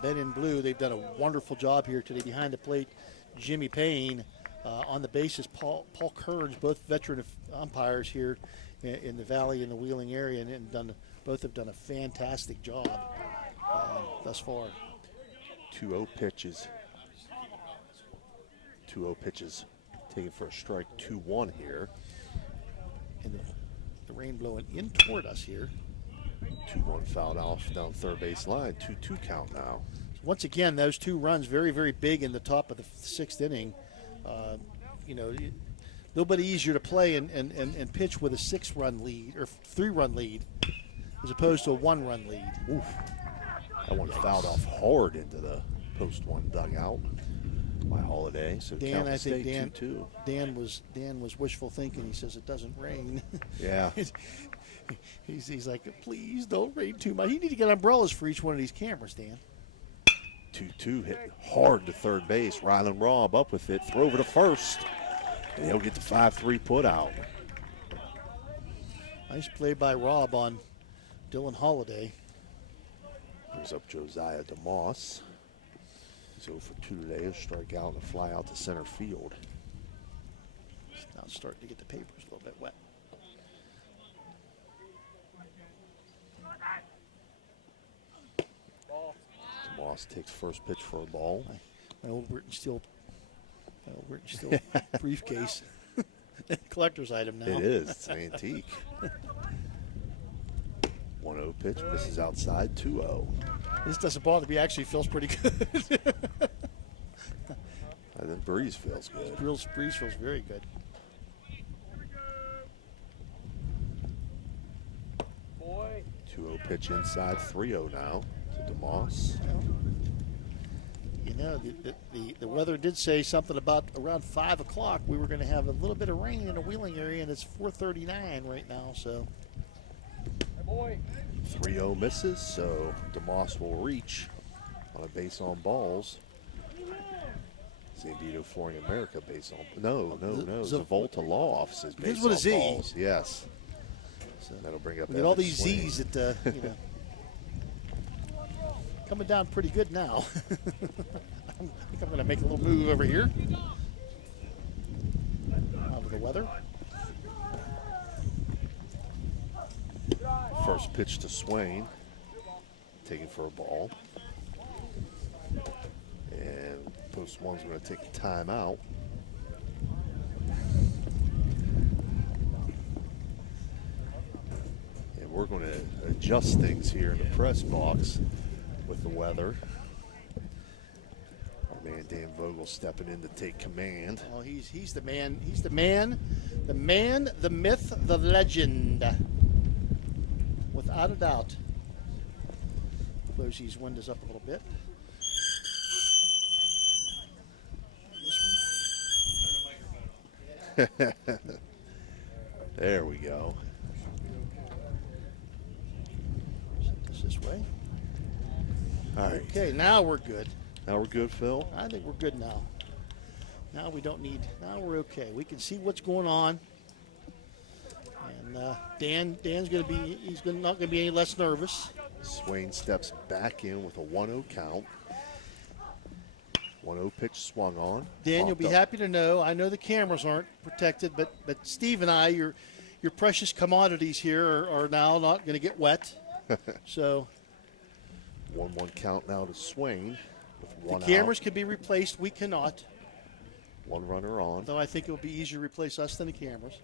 Men in Blue. They've done a wonderful job here today. Behind the plate, Jimmy Payne. On the bases, Paul Kearns, both veteran umpires here in the Valley and the Wheeling area, and both have done a fantastic job thus far. 2-0 pitches. 2-0 pitches taken for a strike. 2-1 here. And the rain blowing in toward us here. 2-1 fouled off down third base line. 2-2 count now. Once again, those 2 runs very, very big in the top of the 6th inning. A little bit easier to play and pitch with a 6-run lead or 3-run lead as opposed to a 1-run lead. Oof. That one fouled off hard into the Post 1 dugout by Holiday. So Dan, I think 2-2. Dan was wishful thinking. He says it doesn't rain. Yeah. he's like, please don't rain too much. You need to get umbrellas for each one of these cameras, Dan. 2-2 hit hard to third base. Rylan Robb up with it. Throw over to first. And he'll get the 5-3 put out. Nice play by Robb on Dylan Holliday. Brings up Josiah DeMoss. He's 0 for 2 today. A strikeout and a fly out to center field. Now it's starting to get the papers a little bit wet. DeMoss takes first pitch for a ball. My old Burton Steel briefcase. Collector's item now. It is. It's an antique. 1-0 pitch. Misses outside. 2-0. This doesn't bother me. Actually feels pretty good. And then Breeze feels good. Breeze feels very good. Boy. 2-0 pitch inside. 3-0 now to DeMoss. You know, the weather did say something about around 5 o'clock we were going to have a little bit of rain in the Wheeling area, and it's 4:39 right now. So 3-0 misses, so DeMoss will reach on a base on balls. Zambito Flooring America base on. No. Zavolta Law Office is Begins base with on a Z. balls. Yes. So that'll bring up We get all Evan these Swain. Z's that, coming down pretty good now. I think I'm going to make a little move over here. Out of the weather. First pitch to Swain. Taking for a ball. And post one's going to take a timeout. And we're going to adjust things here in the press box with the weather. Our man Dan Vogel stepping in to take command. Well, he's the man. He's the man, the myth, the legend. Without a doubt. Close these windows up a little bit. There we go. Set this way. All right. Okay, now we're good. Now we're good, Phil? I think we're good now. Now we don't need, now we're okay. We can see what's going on. And Dan's going to be, not going to be any less nervous. Swain steps back in with a 1-0 count. 1-0 pitch swung on. Dan, you'll be Popped up. happy to know, I know the cameras aren't protected, but Steve and I, your precious commodities here are now not going to get wet. So 1-1 count now to Swain with the one cameras out. can be replaced. We cannot. One runner on. Though I think it will be easier to replace us than the cameras.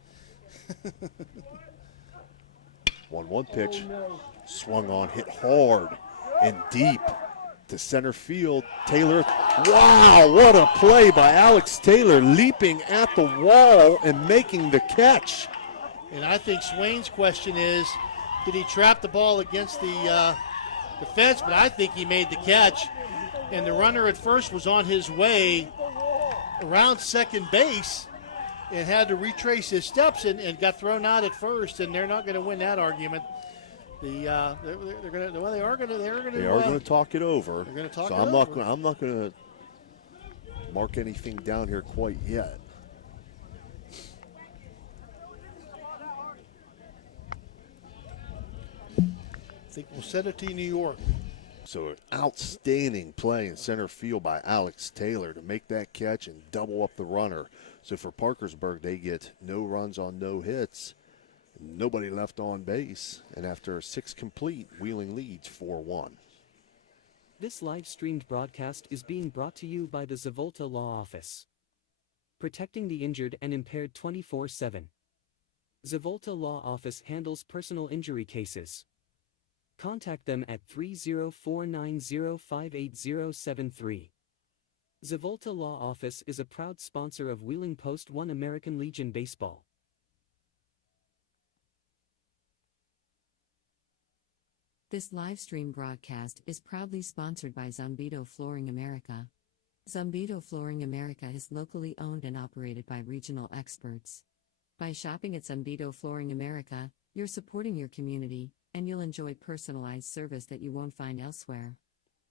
1-1 pitch. Swung on, hit hard and deep to center field. Taylor, wow, what a play by Alex Taylor, leaping at the wall and making the catch. And I think Swain's question is, did he trap the ball against the fence? But I think he made the catch. And the runner at first was on his way around second base and had to retrace his steps and got thrown out at first. And they're not going to win that argument. They are going to talk it over. They're going to talk so it I'm over. I'm not going to mark anything down here quite yet. I think we'll send it to New York. So an outstanding play in center field by Alex Taylor to make that catch and double up the runner. So for Parkersburg, they get no runs on no hits, nobody left on base, and after 6 complete, Wheeling leads 4-1. This live-streamed broadcast is being brought to you by the Zavolta Law Office. Protecting the injured and impaired 24/7. Zavolta Law Office handles personal injury cases. Contact them at 304905873. Zavolta Law Office is a proud sponsor of Wheeling Post 1 American Legion Baseball. This live stream broadcast is proudly sponsored by Zambito Flooring America. Zambito Flooring America is locally owned and operated by regional experts. By shopping at Zambito Flooring America, you're supporting your community, and you'll enjoy personalized service that you won't find elsewhere.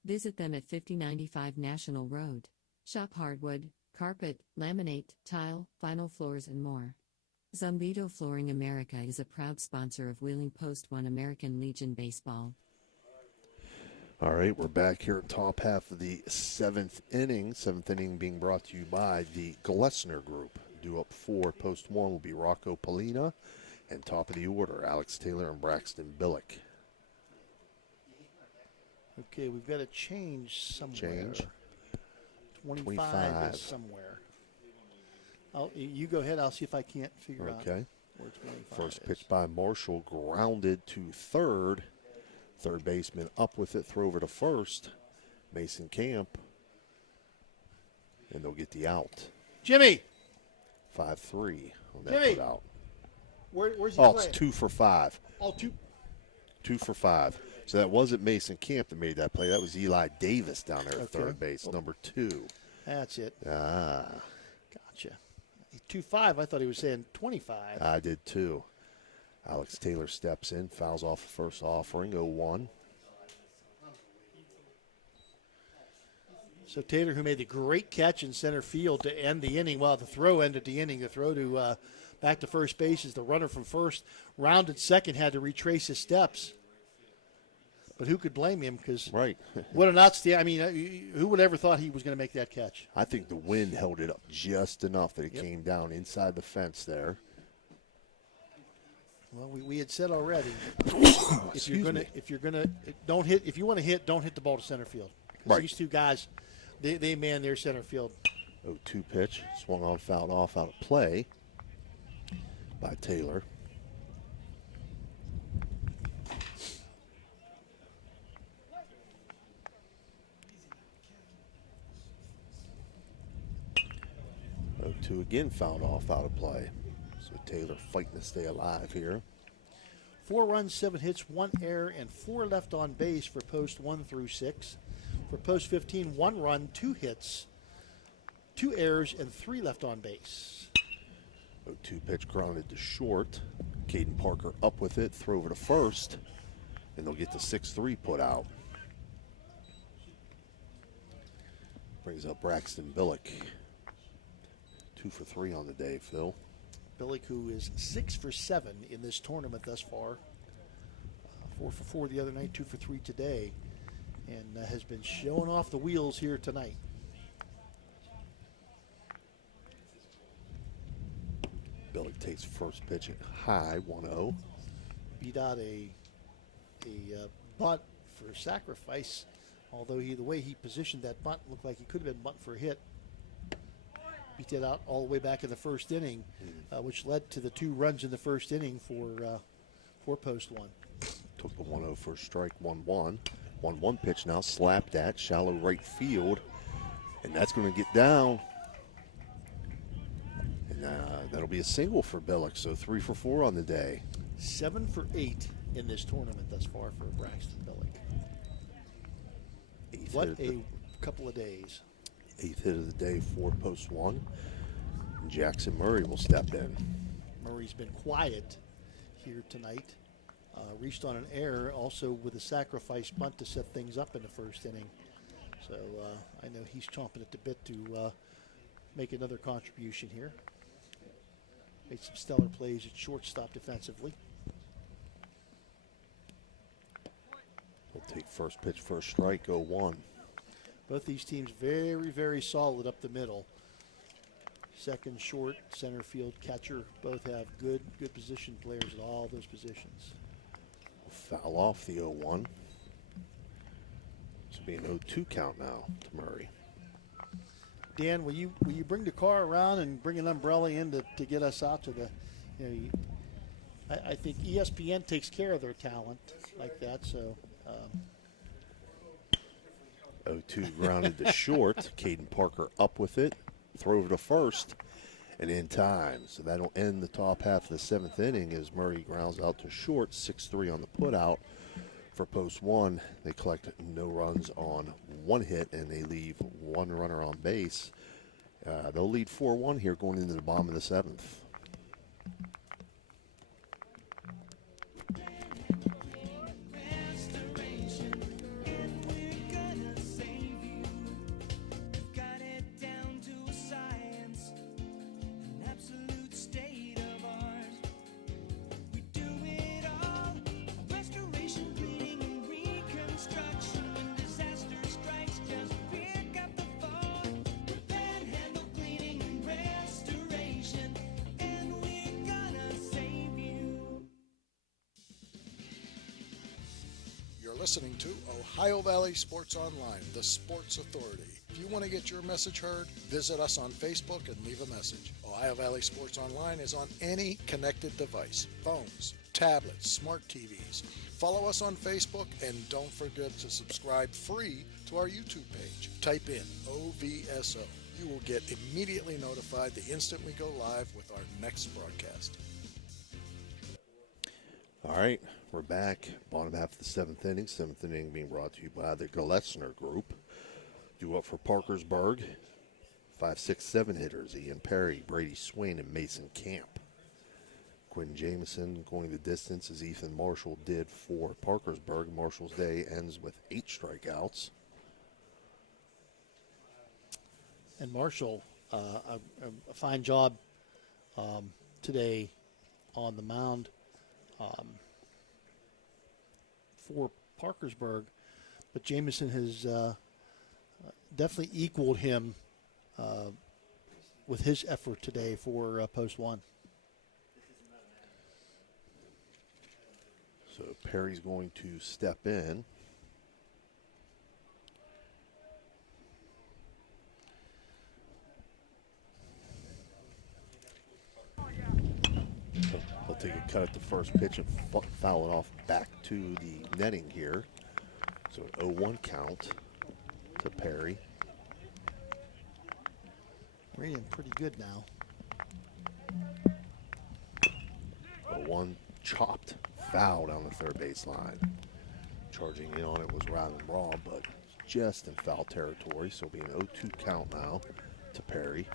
Visit them at 5095 National Road. Shop hardwood, carpet, laminate, tile, vinyl floors, and more. Zambito Flooring America is a proud sponsor of Wheeling Post 1 American Legion Baseball. All right, we're back here at top half of the 7th inning. 7th inning being brought to you by the Glessner Group. Due up 4, post 1 will be Rocco Polina. And top of the order, Alex Taylor and Braxton Billick. Okay, we've got to change somewhere. Change. 25 is somewhere. You go ahead. I'll see if I can't figure out Okay. where 25 First is. pitch by Marshall, grounded to third. Third baseman up with it, throw over to first. Mason Camp. And they'll get the out. Jimmy! 5-3 on that Jimmy! put out. Where's he Oh, playing? it's 2 for 5. Oh, 2. 2 for 5. So that wasn't Mason Camp that made that play. That was Eli Davis down there at third base, number 2. That's it. Ah. Gotcha. 2-5. I thought he was saying 25. I did too. Alex Taylor steps in, fouls off the first offering, 0-1. So Taylor, who made the great catch in center field to end the inning, well, the throw ended the inning. The throw to back to first base as the runner from first, rounded second, had to retrace his steps. But who could blame him? Because right. What an outstanding, I mean, who would ever thought he was going to make that catch? I think the wind held it up just enough that it came down inside the fence there. Well, we had said already, if you want to hit, don't hit the ball to center field. Right. These two guys, they man their center field. 0-2 pitch, swung on, fouled off, out of play by Taylor. Two again fouled off, out of play. So Taylor fighting to stay alive here. 4 runs, 7 hits, 1 error, and 4 left on base for post 1 through 6. For post 15, 1 run, 2 hits, 2 errors, and 3 left on base. 0-2 pitch grounded to short. Caden Parker up with it, throw over to first, and they'll get the 6-3 put out. Brings up Braxton Billick. 2 for 3 on the day, Phil. Billick, who is 6 for 7 in this tournament thus far. 4 for 4 the other night, 2 for 3 today, and has been showing off the wheels here tonight. Billick takes first pitch at high, 1-0. Beat out a bunt for sacrifice, although the way he positioned that bunt looked like he could have been bunt for a hit. Beat that out all the way back in the first inning, which led to the 2 runs in the first inning for post 1. Took the 1-0 first strike, 1-1. 1-1 pitch now, slapped at shallow right field, and that's going to get down. And that'll be a single for Billick, so 3 for 4 on the day. 7 for 8 in this tournament thus far for Braxton Billick. What a couple of days. 8th hit of the day for post 1. Jackson Murray will step in. Murray's been quiet here tonight. Reached on an error, also with a sacrifice bunt to set things up in the first inning. So I know he's chomping at the bit to make another contribution here. Made some stellar plays at shortstop defensively. We'll take first pitch, first strike, 0-1. Both these teams very, very solid up the middle. Second, short, center field, catcher, both have good position players at all those positions. Foul off the 0-1. This will be an 0-2 count now to Murray. Dan, will you bring the car around and bring an umbrella in to get us out to the, I think ESPN takes care of their talent like that, so. 0-2 grounded to short. Caden Parker up with it. Throw over to first and in time. So that'll end the top half of the 7th inning as Murray grounds out to short. 6-3 on the putout for post 1. They collect no runs on 1 hit and they leave 1 runner on base. They'll lead 4-1 here going into the bottom of the 7th. Listening to Ohio Valley Sports Online, the sports authority. If you want to get your message heard, visit us on Facebook and leave a message. Ohio Valley Sports Online is on any connected device, phones, tablets, smart TVs. Follow us on Facebook and don't forget to subscribe free to our YouTube page. Type in OVSO. You will get immediately notified the instant we go live with our next broadcast. All right, we're back. Bottom half of the 7th inning. 7th inning being brought to you by the Gillespner Group. Due up for Parkersburg. 5, 6, 7 hitters. Ian Perry, Brady Swain, and Mason Camp. Quinn Jameson going the distance as Ethan Marshall did for Parkersburg. Marshall's day ends with 8 strikeouts. And Marshall, a fine job today on the mound for Parkersburg. But Jameson has definitely equaled him with his effort today for post 1. So Perry's going to step in. He'll take a cut at the first pitch and foul it off back to the netting here. So an 0-1 count to Perry. Reading pretty good now. 0-1 chopped foul down the third baseline. Charging in on it was Rylan Raw, but just in foul territory. So it'll be an 0-2 count now to Perry.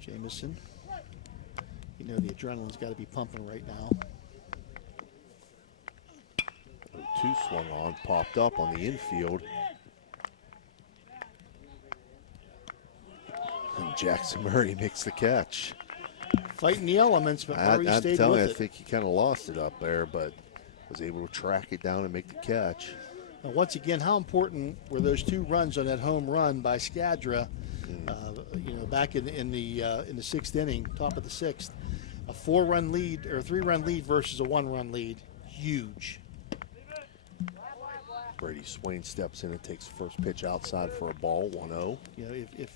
Jameson. You know the adrenaline's got to be pumping right now. 0-2 swung on, popped up on the infield. And Jackson Murray makes the catch. Fighting the elements, but Murray I'm stayed telling with you, it. I think he kind of lost it up there, but was able to track it down and make the catch. Now, once again, how important were those 2 runs on that home run by Skadra? Back in the 6th inning, top of the 6th, a 4-run lead or a 3-run lead versus a 1-run lead, huge. Brady Swain steps in and takes first pitch outside for a ball, 1-0. You know, if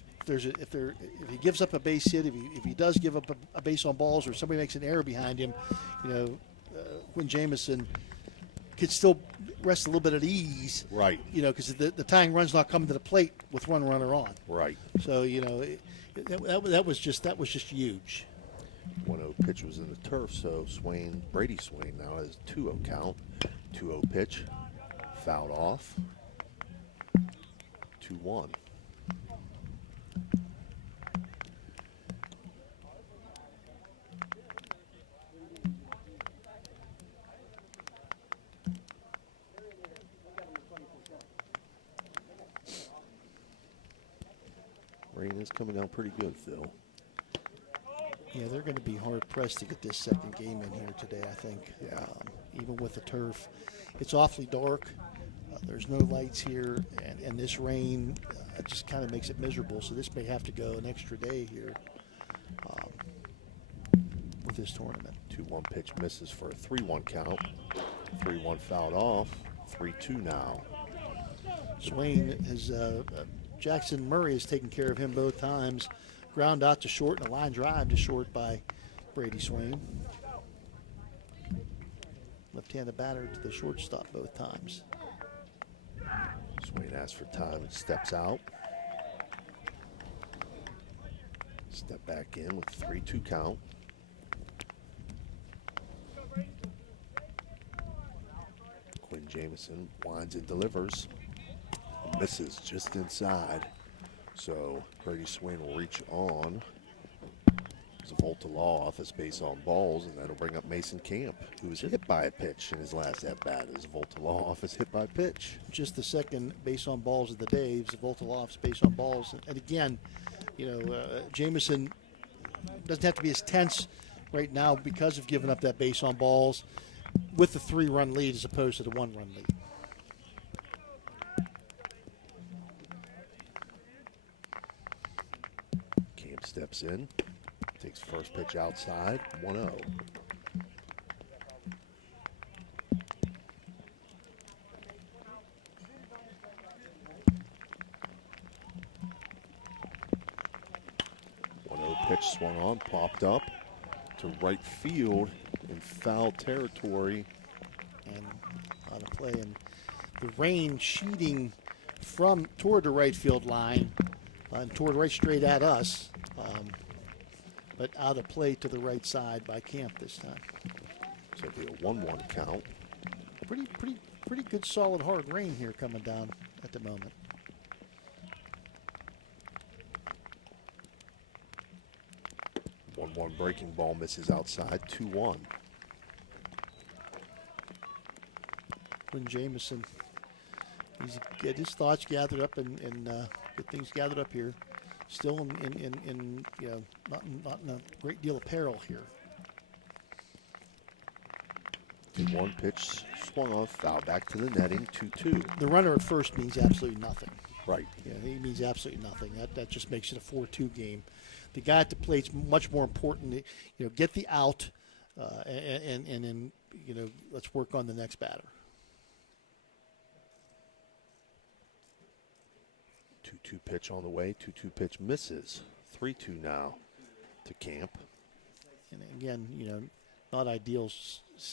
he gives up a base hit, if he does give up a base on balls, or somebody makes an error behind him, Quinn Jameson could still rest a little bit at ease. Right. Because the tying run's not coming to the plate with 1 runner on. Right. So that was just huge. 1-0 pitch was in the turf, so Brady Swain now has 2-0 count. 2-0 pitch, fouled off. 2-1. Rain is coming down pretty good, Phil. Yeah, they're going to be hard-pressed to get this second game in here today, I think. Yeah. Even with the turf. It's awfully dark. There's no lights here, and this rain just kind of makes it miserable. So this may have to go an extra day here with this tournament. 2-1 pitch misses for a 3-1 count. 3-1 fouled off. 3-2 now. Swain has Jackson Murray has taken care of him both times. Ground out to short and a line drive to short by Brady Swain. Left-handed batter to the shortstop both times. Swain asks for time and steps out. Step back in with 3-2 count. Quinn Jameson winds and delivers. Misses just inside. So Brady Swain will reach on. Volta Law Office base on balls, and that'll bring up Mason Camp, who was hit by a pitch in his last at-bat as Volta Law Office hit by a pitch. Just the second base on balls of the day. Volta Law Office base on balls. And again, Jameson doesn't have to be as tense right now because of giving up that base on balls with the 3-run lead as opposed to the 1-run lead. Camp steps in. Takes first pitch outside, 1-0. Pitch swung on, popped up to right field in foul territory. And on a play, and the rain sheeting toward the right field line and toward right straight at us. But out of play to the right side by Camp this time. So it'll be a 1-1 count. Pretty good solid hard rain here coming down at the moment. 0-1 breaking ball misses outside, 2-1. When Jamison, he's get his thoughts gathered up and get things gathered up here. Still in you know, not in a great deal of peril here. 2-1 pitch swung on, foul back to the netting, 2-2. The runner at first means absolutely nothing. Right. Yeah, he means absolutely nothing. That just makes it a 4-2 game. The guy at the plate's much more important. You know, get the out, and then you know, let's work on the next batter. 2-2 pitch on the way. 2-2 pitch misses. 3-2 now to Camp. And again, you know, not ideal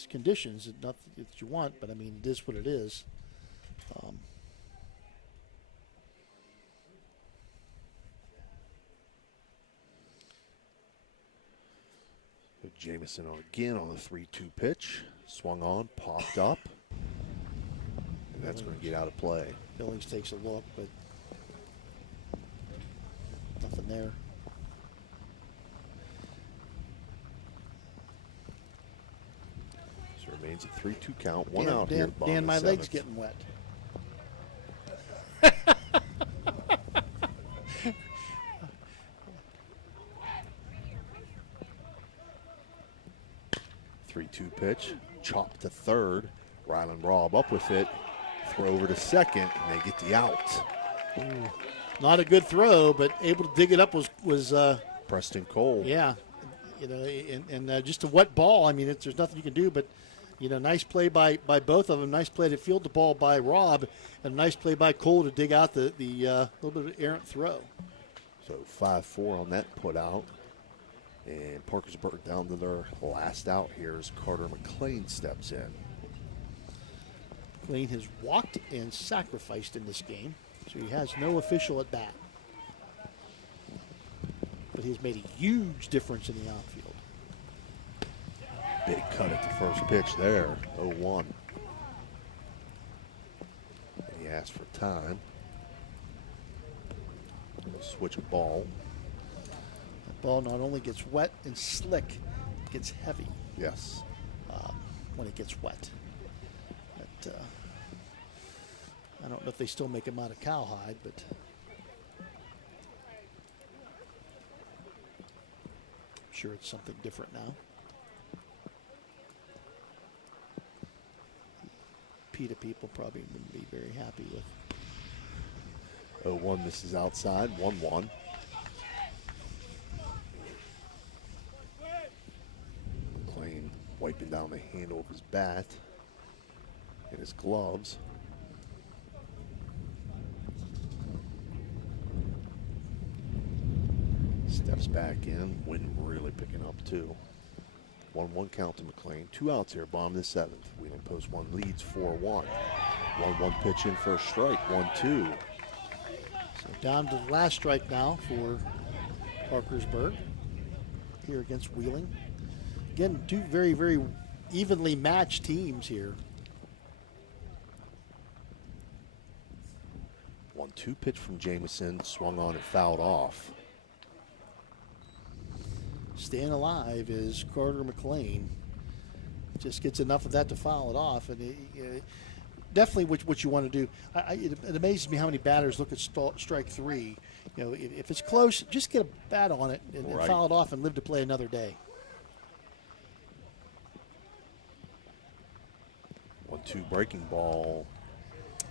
conditions, not that you want, but I mean, it is what it is. Jamison again on the 3-2 pitch. Swung on, popped up. And that's going to get out of play. Billings takes a look, but nothing there. So it remains a 3-2 count. One out here. Dan, my leg's getting wet. 3-2 pitch, chopped to third. Ryland Robb up with it. Throw over to second, and they get the out. Ooh. Not a good throw, but able to dig it up was Preston Cole. Yeah, you know, and just a wet ball. I mean, there's nothing you can do. But you know, nice play by both of them. Nice play to field the ball by Robb, and nice play by Cole to dig out the little bit of errant throw. So 5-4 on that put out. And Parkersburg down to their last out here as Carter McLean steps in. McLean has walked and sacrificed in this game, so he has no official at bat. But he's made a huge difference in the outfield. Big cut at the first pitch there, 0-1. And he asked for time. Switch a ball. Ball not only gets wet and slick, it gets heavy. Yes. When it gets wet. But, I don't know if they still make them out of cowhide, but I'm sure it's something different now. PETA people probably wouldn't be very happy with. 0-1 misses outside, 1-1. McLean wiping down the handle of his bat and his gloves. Steps back in, wind really picking up too. 1-1 count to McLean. 2 outs here, bottom of the 7th. Wheeling Post 1 leads 4-1. 1-1 pitch in for a strike, 1-2. So down to the last strike now for Parkersburg here against Wheeling. Again, two very, very evenly matched teams here. 1-2 pitch from Jamison, swung on and fouled off. Staying alive is Carter McLean. Just gets enough of that to foul it off, and definitely what you want to do. It amazes me how many batters look at strike 3. You know, if it's close, just get a bat on it and foul it off and live to play another day. 1-2 breaking ball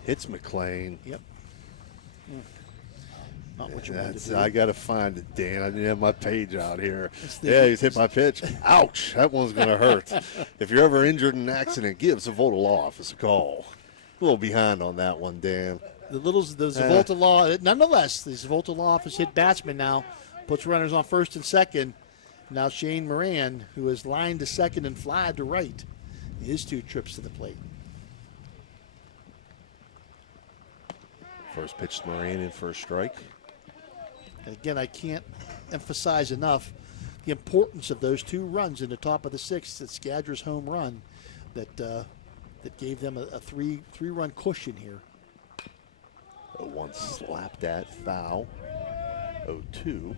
hits McLean. Yep. Not what you want to do. I got to find it, Dan. I didn't have my page out here. Yeah, he's hit my pitch. Ouch, that one's going to hurt. If you're ever injured in an accident, give Zavola Law Office a call. A little behind on that one, Dan. The Zavolta Law, nonetheless, the Zavolta Law Office hit batsman now, puts runners on first and second. Now Shane Moran, who has lined to second and fly to right, his 2 trips to the plate. First pitch to Moran in for a strike. And again, I can't emphasize enough the importance of those 2 runs in the top of the 6th. It's Skadra's home run that gave them a 3-run cushion here. 0-1 slapped at foul. 0-2.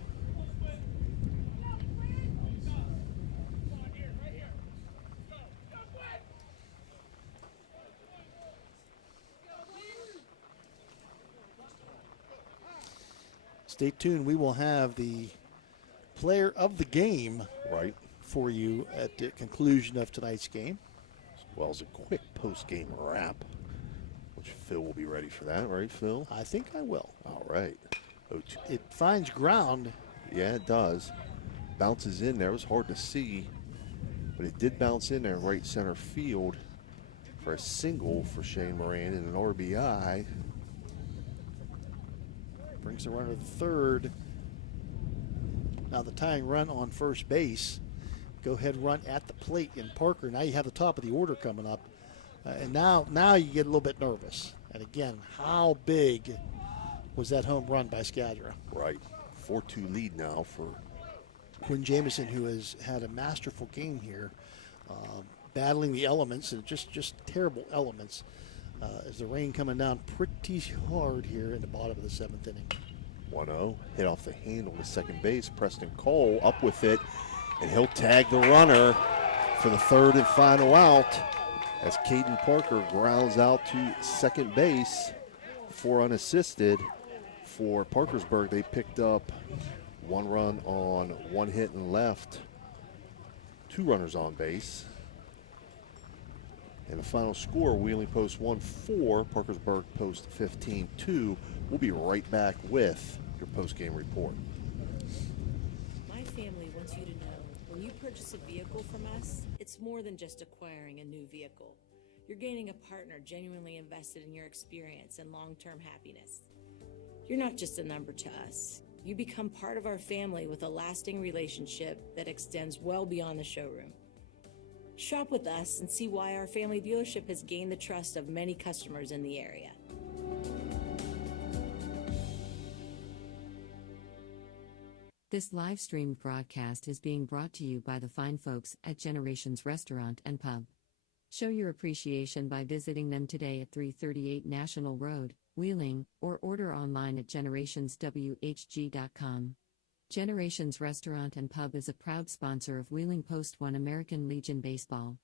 Stay tuned. We will have the player of the game for you at the conclusion of tonight's game. As well as a quick post-game wrap, which Phil will be ready for that, right, Phil? I think I will. All right. It finds ground. Yeah, it does. Bounces in there. It was hard to see, but it did bounce in there in right center field for a single for Shane Moran and an RBI. Brings the runner to third. Now the tying run on first base. Go ahead run at the plate in Parker. Now you have the top of the order coming up. And now you get a little bit nervous. And again, how big was that home run by Skadra? Right. 4-2 lead now for Quinn Jamison, who has had a masterful game here, battling the elements, and just terrible elements, as the rain coming down pretty hard here in the bottom of the seventh inning. 1-0, hit off the handle to second base. Preston Cole up with it, and he'll tag the runner for the third and final out as Caden Parker grounds out to second base for unassisted. For Parkersburg, they picked up 1 run on 1 hit and left, 2 runners on base. And the final score, Wheeling Post 1-4, Parkersburg Post 15-2. We'll be right back with your post-game report. My family wants you to know, when you purchase a vehicle from us, it's more than just acquiring a new vehicle. You're gaining a partner genuinely invested in your experience and long-term happiness. You're not just a number to us. You become part of our family with a lasting relationship that extends well beyond the showroom. Shop with us and see why our family dealership has gained the trust of many customers in the area. This live streamed broadcast is being brought to you by the fine folks at Generations Restaurant and Pub. Show your appreciation by visiting them today at 338 National Road, Wheeling, or order online at generationswhg.com. Generations Restaurant and Pub is a proud sponsor of Wheeling Post 1 American Legion Baseball.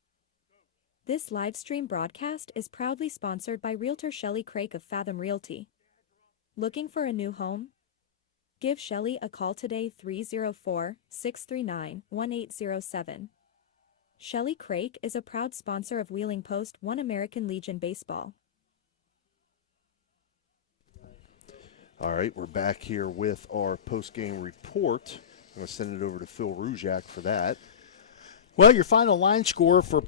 This live stream broadcast is proudly sponsored by Realtor Shelley Craig of Fathom Realty. Looking for a new home? Give Shelley a call today, 304-639-1807. Shelley Craig is a proud sponsor of Wheeling Post 1 American Legion Baseball. All right, we're back here with our post-game report. I'm going to send it over to Phil Ruzak for that. Well, your final line score for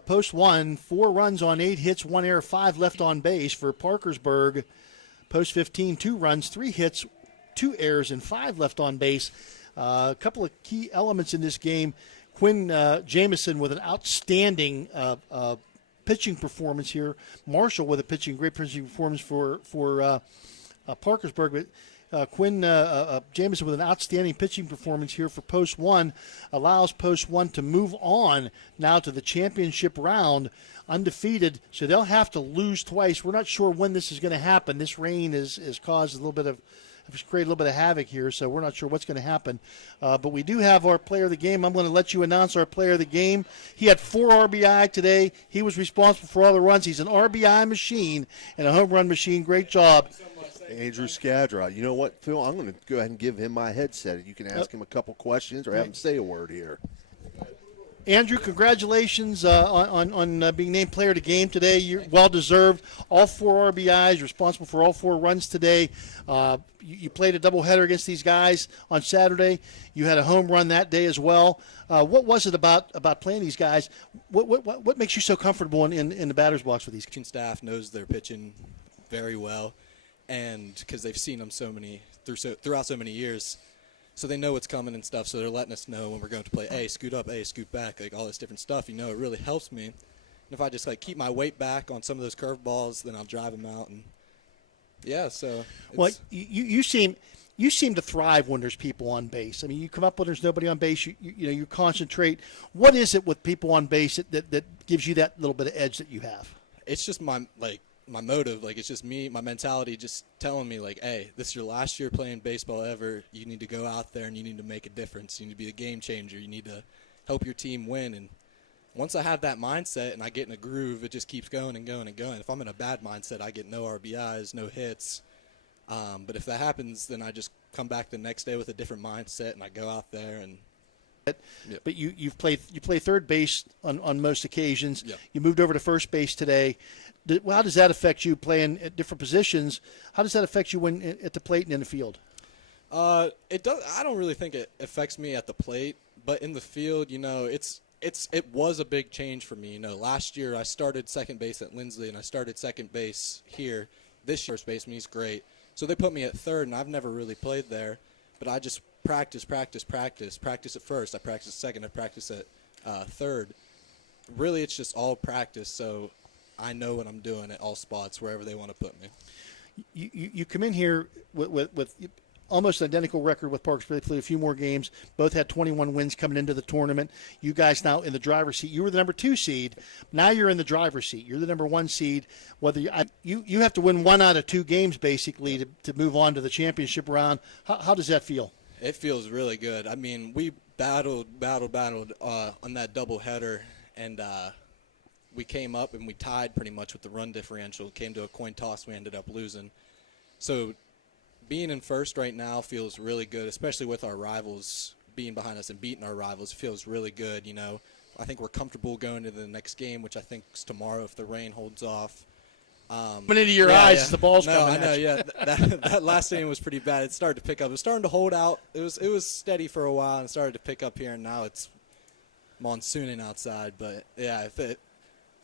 Post 1, 4 runs on 8 hits, 1 error, 5 left on base. For Parkersburg, Post 15, 2 runs, 3 hits, 2 errors, and 5 left on base. A couple of key elements in this game. Quinn Jamison with an outstanding pitching performance here. Marshall with a great pitching performance for Parkersburg, but Quinn Jamison with an outstanding pitching performance here for Post 1 allows Post 1 to move on now to the championship round undefeated, so they'll have to lose twice. We're not sure when this is going to happen. This rain has caused a little bit of created a little bit of havoc here, so we're not sure what's going to happen. But we do have our player of the game. I'm going to let you announce our player of the game. He had 4 RBI today. He was responsible for all the runs. He's an RBI machine and a home run machine. Great job. Andrew Skadra. You know what, Phil? I'm going to go ahead and give him my headset. You can ask him a couple questions or have him say a word here. Andrew, congratulations on being named player of the game today. You're well-deserved. All 4 RBIs, responsible for all 4 runs today. You played a doubleheader against these guys on Saturday. You had a home run that day as well. What was it about playing these guys? What makes you so comfortable in the batter's box with these guys? Pitching staff knows their pitching very well, and because they've seen them throughout so many years. So they know what's coming and stuff, so they're letting us know when we're going to play, hey, scoot up, hey, scoot back, like all this different stuff. It really helps me. And if I just keep my weight back on some of those curveballs, then I'll drive them out. And yeah, so. Well, you seem to thrive when there's people on base. I mean, you come up when there's nobody on base, you concentrate. What is it with people on base that gives you that little bit of edge that you have? It's just my motive, it's just me, my mentality just telling me, hey, this is your last year playing baseball ever. You need to go out there and you need to make a difference. You need to be a game changer. You need to help your team win. And once I have that mindset and I get in a groove, it just keeps going and going and going. If I'm in a bad mindset, I get no RBIs, no hits. But if that happens, then I just come back the next day with a different mindset, and I go out there and. Yep. But you play third base on most occasions. Yep. You moved over to first base today. How does that affect you playing at different positions? How does that affect you when at the plate and in the field? It does. I don't really think it affects me at the plate, but in the field, it was a big change for me. Last year I started second base at Lindsley, and I started second base here. This year, first baseman, he's great. So they put me at third, and I've never really played there, but I just practice at first. I practice at second. I practice at third. Really, it's just all practice, so I know what I'm doing at all spots, wherever they want to put me. You come in here with almost an identical record with Parkersburg. They played a few more games. Both had 21 wins coming into the tournament. You guys now in the driver's seat. You were the number 2 seed. Now you're in the driver's seat. You're the number 1 seed. Whether you have to win 1 out of 2 games basically to move on to the championship round. How does that feel? It feels really good. I mean, we battled on that doubleheader, and we came up and we tied pretty much with the run differential. It came to a coin toss. We ended up losing. So being in first right now feels really good, especially with our rivals being behind us and beating our rivals. It feels really good. I think we're comfortable going to the next game, which I think is tomorrow if the rain holds off. Coming into your eyes as the ball's coming I know, at you. yeah. That last inning was pretty bad. It started to pick up. It was starting to hold out. It was steady for a while and started to pick up here, and now it's monsooning outside. But, yeah, it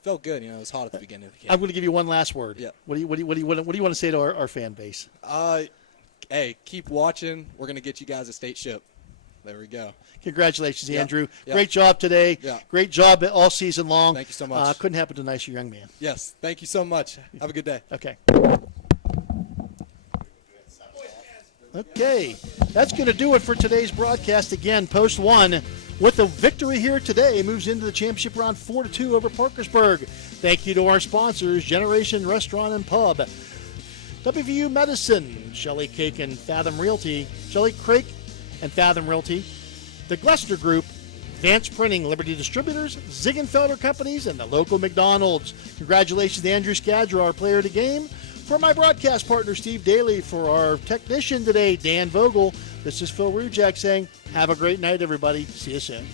felt good. It was hot at the beginning of the game. I'm going to give you one last word. Yeah. What do you want to say to our fan base? Hey, keep watching. We're going to get you guys a state ship. There we go. Congratulations, Yeah. Andrew. Yeah. Great job today. Yeah. Great job all season long. Thank you so much. Couldn't happen to a nicer young man. Yes, thank you so much. Have a good day. Okay. Okay, that's going to do it for today's broadcast. Again, Post 1 with a victory here today moves into the championship round 4-2 over Parkersburg. Thank you to our sponsors, Generation Restaurant and Pub, WVU Medicine, Shelley Cake and Fathom Realty, Shelley Craik and Fathom Realty, the Glessner Group, Vance Printing, Liberty Distributors, Ziegenfelder Companies, and the local McDonald's. Congratulations to Andrew Skadra, our player of the game. For my broadcast partner, Steve Daly, for our technician today, Dan Vogel, this is Phil Rujak saying, have a great night, everybody. See you soon.